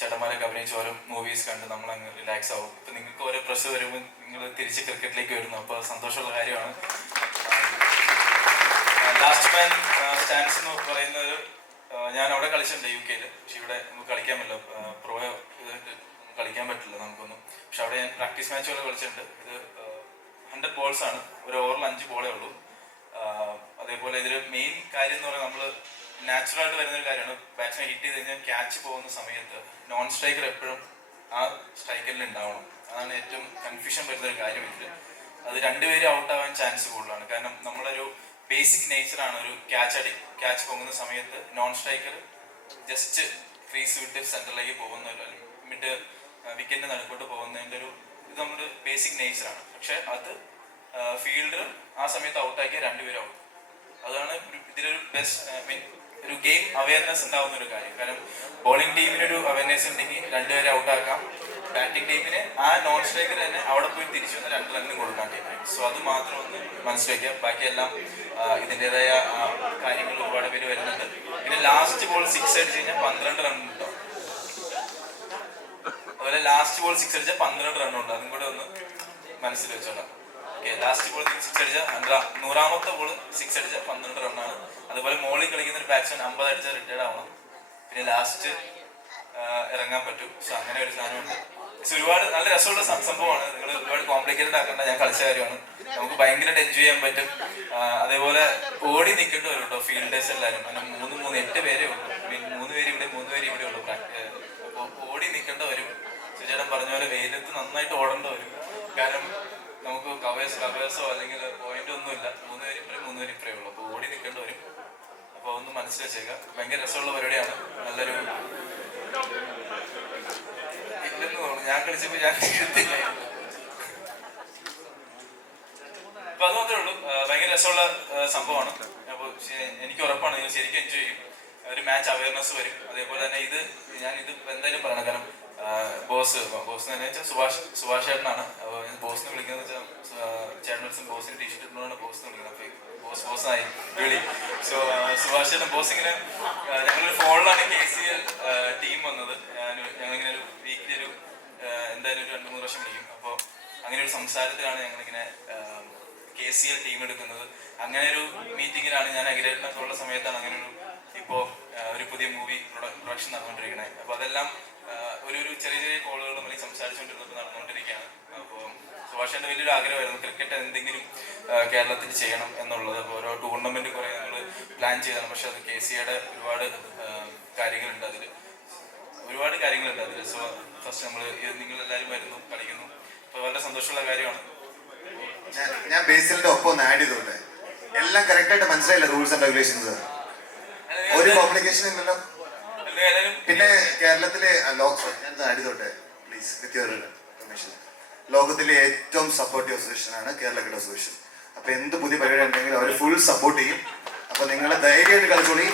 ചേട്ടന്മാരൊക്കെ അഭിനയിച്ച് ഓരോ മൂവീസ് കണ്ട് നമ്മൾ അങ്ങ് റിലാക്സ് ആവും. ഇപ്പം നിങ്ങൾക്ക് ഓരോ പ്രഷർ വരുമ്പോൾ നിങ്ങൾ തിരിച്ച് ക്രിക്കറ്റിലേക്ക് വരുന്നു. അപ്പോൾ സന്തോഷമുള്ള കാര്യമാണ്. ലാസ്റ്റ് മാൻ സ്റ്റാൻഡ്സ് എന്ന് പറയുന്നത് ഞാൻ അവിടെ കളിച്ചിട്ടുണ്ട് UK. പക്ഷെ ഇവിടെ നമുക്ക് കളിക്കാൻ പറ്റില്ല, പ്രോ ഇതായിട്ട് കളിക്കാൻ പറ്റില്ല നമുക്കൊന്നും. പക്ഷെ അവിടെ ഞാൻ പ്രാക്ടീസ് മാച്ചുകൾ കളിച്ചിട്ടുണ്ട്. ഇത് 100 balls ആണ്, ഒരു ഓവറിൽ 5 ബോളേ ഉള്ളൂ. അതേപോലെ ഇതിൽ മെയിൻ കാര്യം എന്ന് പറയുന്നത് നമ്മൾ നാച്ചുറലായിട്ട് വരുന്നൊരു കാര്യമാണ്. ബാറ്റ്സ്മാൻ ഹിറ്റ് ചെയ്ത് കഴിഞ്ഞാൽ ക്യാച്ച് പോകുന്ന സമയത്ത് നോൺ സ്ട്രൈക്കർ എപ്പോഴും ആ സ്ട്രൈക്കറിൽ ഉണ്ടാവണം. അതാണ് ഏറ്റവും കൺഫ്യൂഷൻ വരുന്നൊരു കാര്യം ഇതിൽ. അത് രണ്ടുപേരും ഔട്ട് ആവാൻ ചാൻസ് കൂടുതലാണ്. കാരണം നമ്മളൊരു ബേസിക് നേച്ചറാണ് ഒരു ക്യാച്ച് പോകുന്ന സമയത്ത് നോൺ സ്ട്രൈക്കർ ജസ്റ്റ് ക്രീസ് വിട്ട് സെന്ററിലേക്ക് പോകുന്ന മിഡ് വിക്കറ്റിന്റെ നടുക്കോട്ട് പോകുന്നതിൻ്റെ ഒരു ഇത് നമ്മുടെ ബേസിക് നേച്ചറാണ്. പക്ഷെ അത് ഫീൽഡർ ആ സമയത്ത് ഔട്ടാക്കിയ രണ്ടുപേരും ഔട്ട്. അതാണ് ഇതിലൊരു ബെസ്റ്റ് ഒരു ഗെയിം അവയർനെസ് ഉണ്ടാവുന്ന ഒരു കാര്യം. കാരണം ബോളിംഗ് ടീമിനൊരു അവയർനെസ് ഉണ്ടെങ്കിൽ രണ്ടുപേരെ ഔട്ടാക്കാം. ബാറ്റിംഗ് ടീമിന് ആ നോൺ സ്ട്രൈക്കർ തന്നെ അവിടെ പോയി തിരിച്ചു വന്ന് 2 റണ്ണിന് കൊടുക്കാൻ ടീമായി. സോ അത് മാത്രം ഒന്ന് മനസ്സിലാക്കുക. ബാക്കിയെല്ലാം ഇതിൻ്റെതായ കാര്യങ്ങൾ ഒരുപാട് പേര് വരുന്നുണ്ട്. പിന്നെ ലാസ്റ്റ് ബോൾ 6 അടിച്ച് കഴിഞ്ഞാൽ 12 റൺ ഉണ്ടാവും. അതുപോലെ ലാസ്റ്റ് ബോൾ 6 അടിച്ചാൽ 12 റൺ ഉണ്ട്. അതും കൂടെ ഒന്ന് മനസ്സിൽ വെച്ചോളാം. ഓക്കെ, ലാസ്റ്റ് ബോൾ 6 അടിച്ചാൽ 100ാമത്തെ ബോൾ 6 അടിച്ചാൽ 12 റണ്ണാണ്. അതുപോലെ മോളിൽ കളിക്കുന്ന ഒരു ബാറ്റ്സ്മാൻ 50 അടിച്ചാൽ റിട്ടയർഡ് ആവണം. പിന്നെ ലാസ്റ്റ് ഇറങ്ങാൻ പറ്റും. സോ അങ്ങനെ ഒരു സാധനമുണ്ട്. ഒരുപാട് നല്ല രസമുള്ള സംഭവമാണ്. നിങ്ങൾ ഒരുപാട് കോംപ്ലിക്കേറ്റഡ് ആക്കേണ്ട, ഞാൻ കളിച്ച കാര്യമാണ്. നമുക്ക് ഭയങ്കരമായിട്ട് എൻജോയ് ചെയ്യാൻ പറ്റും. അതേപോലെ ഓടി നിൽക്കേണ്ടി വരും കേട്ടോ ഫീൽഡേഴ്സ് എല്ലാവരും. കാരണം 8 പേരേ ഉള്ളൂ. 3 പേര് ഇവിടെ 3 പേര് ഇവിടെ ഉള്ളൂ. അപ്പോൾ ഓടി നിൽക്കേണ്ട വരും. സുചേട്ടൻ പറഞ്ഞ പോലെ വെയിലത്ത് നന്നായിട്ട് ഓടേണ്ട വരും. കാരണം നമുക്ക് കവേഴ്സോ അല്ലെങ്കിൽ പോയിന്റ് ഒന്നുമില്ല. 3 പേര് ഇപ്പറേ 3 പേര് ഇപ്പറേ ഉള്ളൂ. അപ്പോൾ ഓടി നിൽക്കേണ്ടി വരും. അപ്പോൾ ഒന്ന് മനസ്സിൽ വെച്ചേക്കാം. ഭയങ്കര രസമുള്ള പരിപാടിയാണ്. നല്ലൊരു ഇല്ലെന്ന് തോന്നുന്നു, ഞാൻ കളിച്ചപ്പോൾ ഞാൻ എടുത്തില്ലായിരുന്നു. അപ്പൊ അത് മാത്രമേ ഉള്ളൂ. ഭയങ്കര രസമുള്ള സംഭവമാണ്. അപ്പോൾ എനിക്ക് ഉറപ്പാണ് നിങ്ങൾ ശരിക്കും എൻജോയ് ചെയ്യും. ഒരു മാച്ച് അവയർനെസ് വരും. അതേപോലെ തന്നെ ഇത് എന്തായാലും പറയണം. കാരണം ബോസ് എന്ന് വെച്ചാൽ സുഭാഷ് ചേട്ടനാണ്. അപ്പോൾ ബോസിനെ വിളിക്കുന്നത് വെച്ചാൽ ചേട്ടൻ ബോസിന് ടീഷർട്ട് ഇട്ടുകൊണ്ടാണ് ബോസ് എന്ന് വിളിക്കുന്നത്. അപ്പോൾ ബോസായി വിളി. സോ സുഭാഷ് ചേട്ടൻ ബോസ് ഇങ്ങനെ ഞങ്ങളൊരു ഫോണിലാണ് KCL ടീം വന്നത്. ഞങ്ങളിങ്ങനെ ഒരു വീക്കിലി എന്തായാലും ഒരു 2-3 വർഷം വിളിക്കും. അപ്പോൾ അങ്ങനെ ഒരു സംസാരത്തിലാണ് ഞങ്ങളിങ്ങനെ KCL ടീം എടുക്കുന്നത്. അങ്ങനെ ഒരു മീറ്റിങ്ങിലാണ് ഞാൻ അഖിലേട്ടനൊക്കെ ഉള്ള സമയത്താണ് അങ്ങനെ ഇപ്പോൾ ഒരു പുതിയ മൂവി പ്രൊഡക്ഷൻ നടന്നുകൊണ്ടിരിക്കുന്നത്. അപ്പോൾ അതെല്ലാം ഒരു ചെറിയ കോളുകൾ നമ്മൾ സംസാരിച്ചുകൊണ്ടിരുന്നപ്പോൾ നടന്നുകൊണ്ടിരിക്കുകയാണ്. അപ്പോൾ സുഭാഷേൻ്റെ വലിയൊരു ആഗ്രഹമായിരുന്നു ക്രിക്കറ്റ് എന്തെങ്കിലും കേരളത്തിൽ ചെയ്യണം എന്നുള്ളത്. അപ്പോൾ ഓരോ ടൂർണമെൻറ്റ് കുറേ ഞങ്ങൾ പ്ലാൻ ചെയ്തതാണ്. പക്ഷെ അത് KCAയുടെ ഒരുപാട് കാര്യങ്ങളുണ്ട് അതിൽ. സോ ഫസ്റ്റ് നമ്മൾ നിങ്ങളെല്ലാവരും വരുന്നു, കളിക്കുന്നു. അപ്പോൾ വളരെ സന്തോഷമുള്ള കാര്യമാണ്. ഞാൻ ബേസിലിന്റെ ഒപ്പം ഒന്ന് ആഡ് ചെയ്തോട്ടെ. എല്ലാം കറക്റ്റ് ആയിട്ട് മനസ്സിലായില്ല റൂൾസ് ആൻഡ് റെഗുലേഷൻസ്? ഒരു കോംപ്ലിക്കേഷൻ ഇല്ലല്ലോ? പിന്നെ കേരളത്തിലെ ആഡ് ചെയ്തോട്ടെ പ്ലീസ് വിത്ത് യുവർ പെർമിഷൻ. ലോകത്തിലെ ഏറ്റവും സപ്പോർട്ടീവ് അസോസിയേഷൻ ആണ് കേരള ക്രിക്കറ്റ് അസോസിയേഷൻ. അപ്പൊ എന്ത് പുതിയ പരിപാടി ഉണ്ടെങ്കിലും അവർ ഫുൾ സപ്പോർട്ട് ചെയ്യും. അപ്പൊ നിങ്ങളെ ധൈര്യമായിട്ട് കളിച്ചോളി.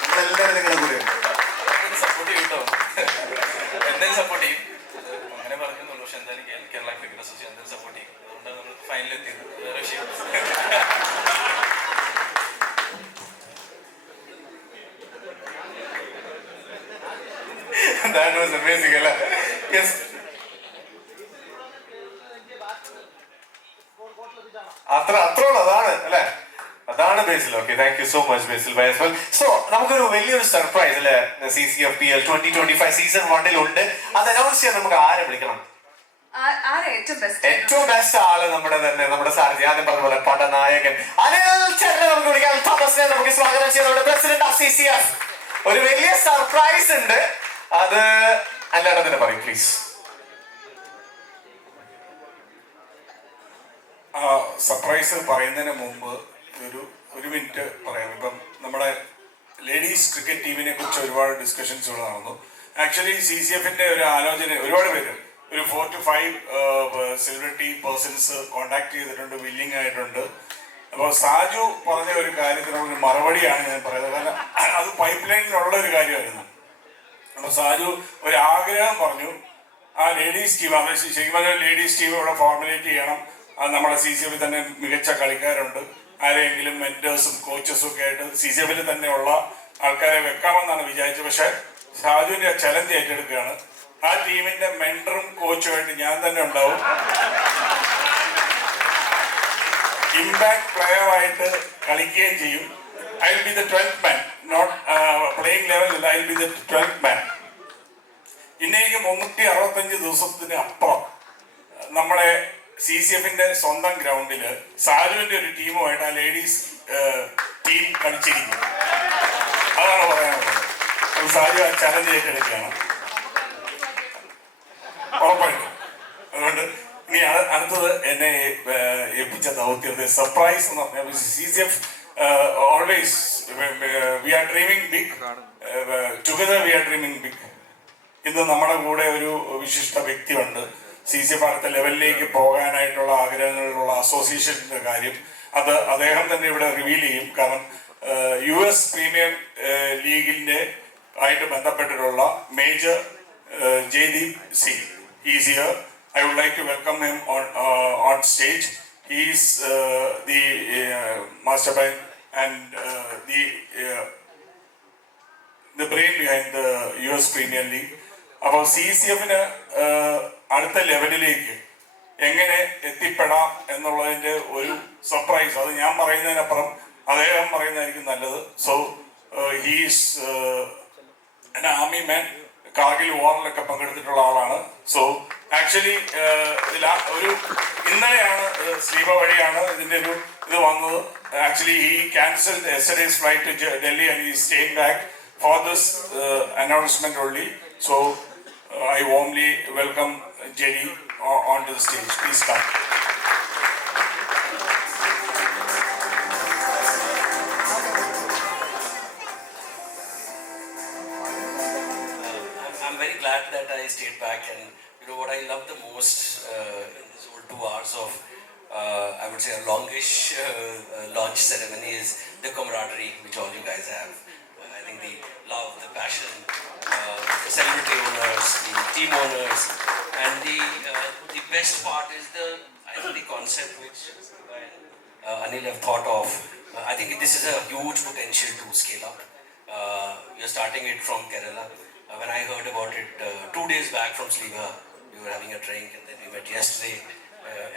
നമ്മളെല്ലാവരും നിങ്ങളെ കൂടെയുണ്ട്. സപ്പോർട്ട് ചെയ്യും കേട്ടോ, എന്തായാലും സപ്പോർട്ട് ചെയ്യും. അങ്ങനെ പറഞ്ഞെന്നുള്ളൂ. പക്ഷെ എന്തായാലും കേരള ക്രിക്കറ്റ് അസോസിയേഷൻ എന്തായാലും സപ്പോർട്ട് ചെയ്യും. അതുകൊണ്ടാണ് നമ്മൾ ഫൈനലിൽ എത്തിയത്. വേറെ വിഷയം. That was amazing, അല്ലേ? Yes. അത്രയുള്ളൂ. അതാണ് അല്ലേ? അതാണ് Basil. Okay, thank you so much Basil bye. So നമുക്കൊരു വലിയൊരു സർപ്രൈസ് അല്ലേ CCFPL 2025 സീസൺ 1 ഉണ്ട്. അത് അനൗൺസ് ചെയ്യാൻ നമുക്ക് ആരെ വിളിക്കണം? ഏറ്റവും ബെസ്റ്റ് ആള് നമ്മുടെ സാരഥി ആദ്യം പറഞ്ഞ പോലെ പടനായകൻ അനിൽ ചേട്ടനെ നമുക്ക് വിളിക്കാം. തോമസിനെ നമുക്ക് സ്വാഗതം ചെയ്യാം. നമ്മുടെ പ്രസിഡന്റ് ഓഫ് CCF. ഒരു വലിയ സർപ്രൈസ് ഉണ്ട്. അത് അല്ലാതെ തന്നെ പറയും പ്ലീസ്. സർപ്രൈസ് പറയുന്നതിന് മുമ്പ് ഒരു മിനിറ്റ് പറയാം. ഇപ്പം നമ്മുടെ ലേഡീസ് ക്രിക്കറ്റ് ടീമിനെ കുറിച്ച് ഒരുപാട് ഡിസ്കഷൻസ് ഇവിടെ നടന്നു. ആക്ച്വലി CCFന്റെ ഒരു ആലോചന ഒരുപാട് പേര് ഒരു 4 to 5 സെലിബ്രിറ്റി പേഴ്സൺസ് കോണ്ടാക്ട് ചെയ്തിട്ടുണ്ട്, വില്ലിങ് ആയിട്ടുണ്ട്. അപ്പോൾ സാജു പറഞ്ഞ ഒരു കാര്യത്തിനുള്ള മറുപടിയാണ് ഞാൻ പറയുന്നത്. കാരണം അത് പൈപ്പ് ലൈനിലുള്ള ഒരു കാര്യമായിരുന്നു. അപ്പോൾ സാജു ഒരു ആഗ്രഹം പറഞ്ഞു, ആ ലേഡീസ് ടീം ശരിക്കും പറഞ്ഞാൽ ലേഡീസ് ടീം ഇവിടെ ഫോർമുലേറ്റ് ചെയ്യണം. അത് നമ്മുടെ CCF തന്നെ മികച്ച കളിക്കാരുണ്ട്. ആരെങ്കിലും മെന്റേഴ്സും കോച്ചസും ഒക്കെ ആയിട്ട് CCF തന്നെയുള്ള ആൾക്കാരെ വെക്കാമെന്നാണ് വിചാരിച്ചത്. പക്ഷെ സാജുവിന്റെ ചലഞ്ച് ഏറ്റെടുക്കുകയാണ്. ആ ടീമിന്റെ മെന്ററും കോച്ചുമായിട്ട് ഞാൻ തന്നെ ഉണ്ടാവും. ഇമ്പാക്ട് പ്ലെയർ ആയിട്ട് കളിക്കുകയും ചെയ്യും. I will be the 12th man, not playing level. I will be the 12th man. പിന്നെ എനിക്ക് 365 ദിവസത്തിന് അപ്പുറം നമ്മുടെ CCFന്റെ സ്വന്തം ഗ്രൗണ്ടിൽ സാജുവിന്റെ ഒരു ടീമുമായിട്ട് ആ ലേഡീസ് ടീം കളിച്ചിരിക്കും. അതാണ് പറയാനുള്ളത്. സാജു ആ ചലഞ്ച് ഏറ്റെടുക്കുകയാണ് ഉറപ്പായിട്ടും. അതുകൊണ്ട് ഇനി അടുത്തത് എന്നെ ഏൽപ്പിച്ച ദൗത്യത്തെ സർപ്രൈസ് എന്ന് പറഞ്ഞാൽ CCF always we are dreaming big, together we are dreaming big. ഇന്ന് നമ്മുടെ കൂടെ ഒരു വിശിഷ്ട വ്യക്തിയുണ്ട്. CCF അടുത്ത ലെവലിലേക്ക് പോകാനായിട്ടുള്ള ആഗ്രഹങ്ങളിലുള്ള അസോസിയേഷൻ്റെ കാര്യം അത് അദ്ദേഹം തന്നെ ഇവിടെ റിവീൽ ചെയ്യും. കാരണം US പ്രീമിയം ലീഗിൻ്റെ ആയിട്ട് ബന്ധപ്പെട്ടിട്ടുള്ള major Jaideep Singh is here. I would like to welcome him on stage. He is the mastermind and the brain behind the US Premier League. അപ്പോൾ CCFന് അടുത്ത ലെവലിലേക്ക് എങ്ങനെ എത്തിപ്പെടാം എന്നുള്ളതിൻ്റെ ഒരു സർപ്രൈസ് അത് ഞാൻ പറയുന്നതിനപ്പുറം അദ്ദേഹം പറയുന്നതായിരിക്കും നല്ലത്. So he's an army man, Kargil വാറിലൊക്കെ പങ്കെടുത്തിട്ടുള്ള ആളാണ്. സോ ആക്ച്വലി ഒരു ഇന്നലെയാണ് സ്ലീപ വഴിയാണ് ഇതിൻ്റെ ഇത് വന്നത്. Actually he cancelled yesterday's flight to Delhi and he staying back for this announcement only. So I warmly welcome JD onto the stage. Please come. I'm very glad that I stayed back, and what I love the most in this whole 2 hours of I would say a longish launch ceremony is the camaraderie which all you guys have. I think the love, the passion, the celebrity owners, the team owners, and the best part is I think the concept which Anil have thought of. I think this is a huge potential to scale up. We are starting it from Kerala. When I heard about it 2 days back from Sliva, we were having a drink and then we met yesterday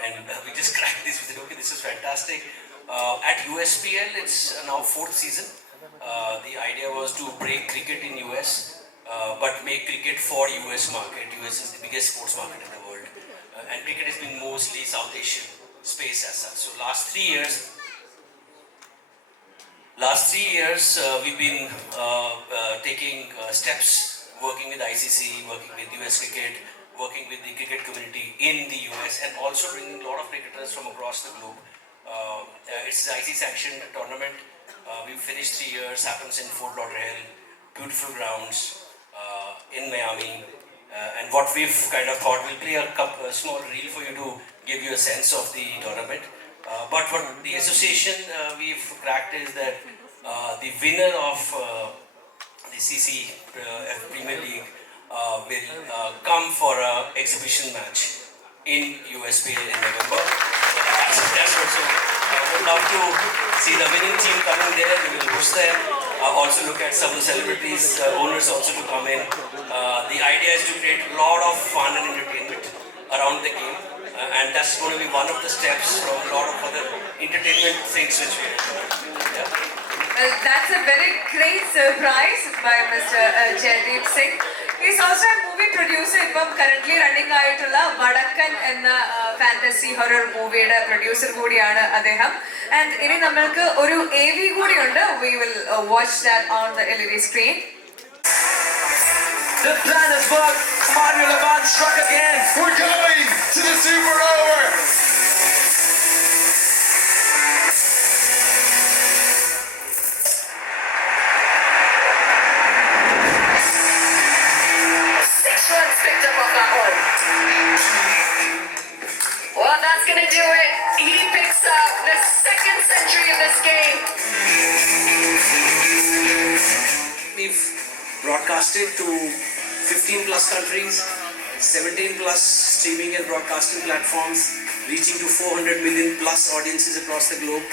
and we just cracked this. We said, okay, this is fantastic. At USPL, it's now 4th season. The idea was to break cricket in US, but make cricket for US market. US is the biggest sports market in the world. And cricket has been mostly South Asian space as such. So last 3 years, we've been taking steps, working with ICC, working with US cricket, working with the cricket community in the US, and also bringing a lot of cricketers from across the globe. It's the ICC sanctioned tournament. We've finished 3 years, happens in Fort Lauderdale, beautiful grounds in Miami. And what we've kind of thought, we'll play a small reel for you to give you a sense of the tournament. But what the association we've cracked is that the winner of the CC Premier League will come for an exhibition match in USPL in November. That's also, I would love to see the winning team coming there. We will push them. Also look at some of the celebrities, owners also to come in. The idea is to create a lot of fun and entertainment around the game. And that's going to be one of the steps from a lot of other entertainment things which we do. Yeah. Well, that's a very great surprise by Mr. Jaideep Singh. He's also a movie producer. ഇപ്പം currently running ആയിട്ടുള്ള വടക്കൻ എന്ന fantasy horror മൂവിയുടെ producer കൂടിയാണ് അദ്ദേഹം. And ഇനി നമ്മൾക്ക് ഒരു AV കൂടിയുണ്ട്. We will watch that on the LED screen. The plan has worked. Mario Laban struck again. We're going to the Super Over. Picked up off that one. Well, that's going to do it. He picks up the 2nd century of this game. We've broadcasted to 15 plus countries, 17 plus streaming and broadcasting platforms, reaching to 400 million plus audiences across the globe.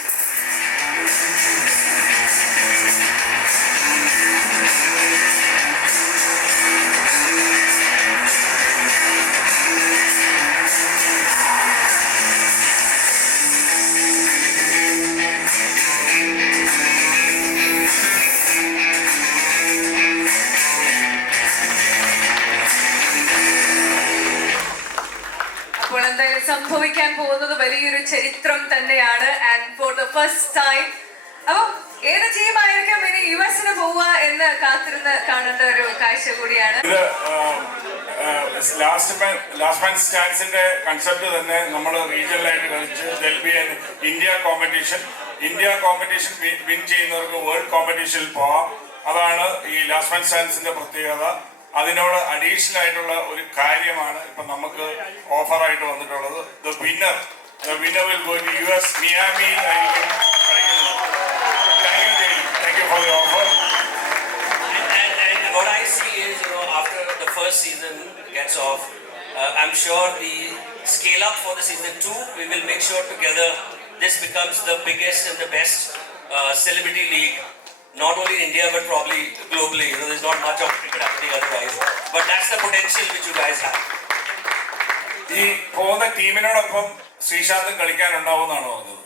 അപ്പോൾ എന്തായാലും സംഭവിക്കാൻ പോകുന്നത് വലിയൊരു ചരിത്രം തന്നെയാണ്. And for the first time അപ്പൊ ഏത് ടീമായിരിക്കും ഇനി യുഎസിന് പോവുക എന്ന് കാത്തിരുന്ന് കാണേണ്ട ഒരു കാഴ്ച കൂടിയാണ്. ലാസ്റ്റ് മാൻ സ്റ്റാൻഡ്സിന്റെ കൺസെപ്റ്റ് തന്നെ നമ്മൾ റീജിയണലായിട്ട് കളിച്ച് ഇന്ത്യ കോമ്പറ്റീഷൻ വിൻ ചെയ്യുന്നവർക്ക് വേൾഡ് കോമ്പറ്റീഷനിൽ പോവാം. അതാണ് ഈ ലാസ്റ്റ് മാൻ സ്റ്റാൻഡ്സിന്റെ പ്രത്യേകത. അതിനോട് അഡീഷണൽ ആയിട്ടുള്ള ഒരു കാര്യമാണ് ഇപ്പൊ നമുക്ക് ഓഫറായിട്ട് വന്നിട്ടുള്ളത്. The winner will go to US Miami ആയിരിക്കും കളിക്കുന്നത്. Thank you for the offer. And what I see is, after the first season gets off, I'm sure the scale up for the season 2, we will make sure together this becomes the biggest and the best celebrity league. Not only in India but probably globally. There's not much of cricket happening otherwise. But that's the potential which you guys have. ഈ പോകുന്ന ടീമിനോടൊപ്പം ശ്രീശാന്തും കളിക്കാനുണ്ടാവുമെന്നാണ് പറഞ്ഞത്.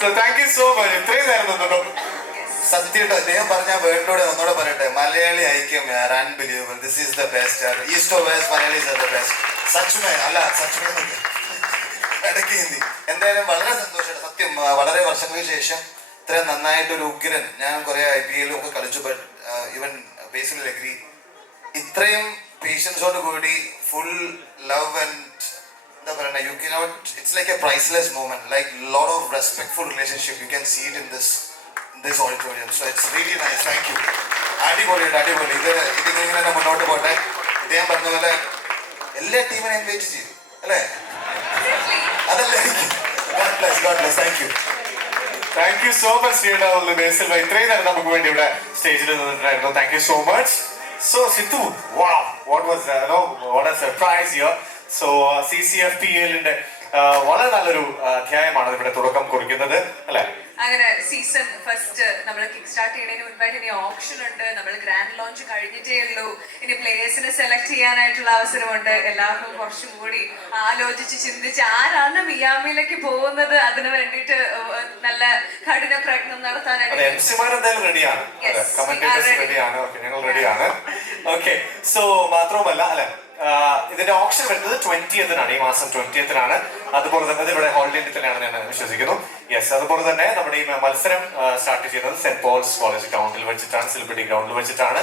So thank you so much. ഇത്രയും നേരം നിന്നോ. സത്യമായിട്ട് അദ്ദേഹം പറഞ്ഞ വേർഡിലൂടെ ഒന്നുകൂടെ പറയട്ടെ. മലയാളി ഐക്യം യാർ, unbelievable. This is the best. East of west Malayalees are the best. സച്മേ അല്ല സച്മേ ഇടയ്ക്ക് ഹിന്ദി. എന്തായാലും വളരെ സന്തോഷമാണ് സത്യം. വളരെ വർഷങ്ങൾക്ക് ശേഷം ഇത്രയും നന്നായിട്ടൊരു ഉഗ്രൻ, ഞാൻ കുറെ IPL ഒക്കെ കളിച്ചു, ബട്ട് ഈവൻ ബേസിക്കലി അഗ്രി, ഇത്രയും പേഷ്യൻസോട് കൂടി ഫുൾ ലവ് ആൻഡ് എന്താ പറയുക, you cannot, it's like a priceless moment, like lot of respectful relationship. You can see it in this auditorium. So it's really nice. Thank you. അടിപൊളിയുണ്ട്, അടിപൊളി. ഇതിങ്ങനെ തന്നെ മുന്നോട്ട് പോട്ടെ. ഇദ്ദേഹം പറഞ്ഞ പോലെ എല്ലാ ടീമിനെ ഇൻവൈറ്റ് ചെയ്തു അല്ലേ? അതല്ലേ താങ്ക് യു സോ മച്ച് ശ്രീയുടെ ബേസിൽ ഇത്രയും നേരം നമുക്ക് വേണ്ടി ഇവിടെ സ്റ്റേജിൽ നിന്നിട്ടുണ്ടായിരുന്നു. Thank you so much. So Sithu, what was a surprise here. So CCFPL-ന്റെ വളരെ നല്ലൊരു അധ്യായമാണ് ഇവിടെ തുടക്കം കുറിക്കുന്നത് അല്ലെ? അങ്ങനെ സീസൺ ഫസ്റ്റ് നമ്മൾ കിക്ക് സ്റ്റാർട്ട് ചെയ്യുന്നതിന് മുൻപായിട്ട് ഇനി ഓപ്ഷൻ ഉണ്ട്. നമ്മൾ ഗ്രാൻഡ് ലോഞ്ച് കഴിഞ്ഞിട്ടേ ഉള്ളൂ. ഇനി പ്ലേയേഴ്സിനെ സെലക്ട് ചെയ്യാനായിട്ടുള്ള അവസരമുണ്ട്. എല്ലാവർക്കും കുറച്ചും കൂടി ആലോചിച്ച് ചിന്തിച്ച് ആരാണ് മിയാമിയിലേക്ക് പോകുന്നത് അതിന് വേണ്ടിയിട്ട് നല്ല കഠിന പ്രയത്നം നടത്താനായിട്ട് റെഡിയാണ്. ഞങ്ങൾ റെഡിയാണ്. ഓക്കെ, സോ മാത്രവുമല്ല അല്ലെ, ഇതിന്റെ ഓപ്ഷൻ വരുന്നത് 20th ഈ മാസം 20th. അതുപോലെ തന്നെ ഇവിടെ ഹോളിഡേ തന്നെയാണ് ഞാൻ വിശ്വസിക്കുന്നു. യെസ്, അതുപോലെ തന്നെ നമ്മുടെ ഈ മത്സരം സ്റ്റാർട്ട് ചെയ്യുന്നത് സെന്റ് പോൾസ് കോളേജ് ഗ്രൗണ്ടിൽ വെച്ചിട്ടാണ്, സെലിബ്രിറ്റി ഗ്രൗണ്ടിൽ വെച്ചിട്ടാണ്.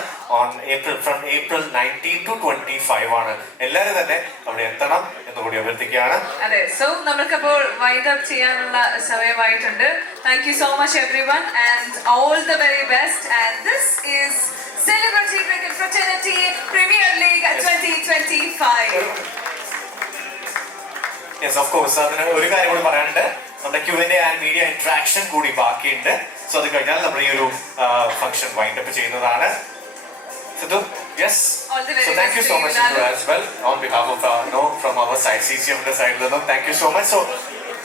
ഫ്രം ഏപ്രിൽ 19 to 25 ആണ്. എല്ലാവരും തന്നെ അവിടെ എത്തണം എന്നുകൂടി അഭ്യർത്ഥിക്കുകയാണ്. അതെ, സോ നമുക്കപ്പോൾ വൈൻഡ് അപ്പ് ചെയ്യാനുള്ള സമയമായിട്ടുണ്ട്. Thank you so much everyone and all the very best. And this is Celebrity Cricket Fraternity Premier League 2025. Yes, of course. അതിന് ഒരു കാര്യം കൂടി പറയാനുണ്ട്. നമ്മുടെ Q&A ആൻഡ് മീഡിയ ഇന്ററാക്ഷൻ കൂടി ബാക്കിയുണ്ട്. സോ അത് കഴിഞ്ഞാൽ നമ്മൾ ഈ ഒരു ഫംഗ്ഷൻ വൈൻഡ് അപ്പ് ചെയ്യുന്നതാണ്. Sidhu, yes. So thank you so much as well on behalf of from our side, CCF side. Thank you so much. So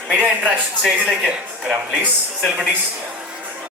media interaction stage like, please, celebrities.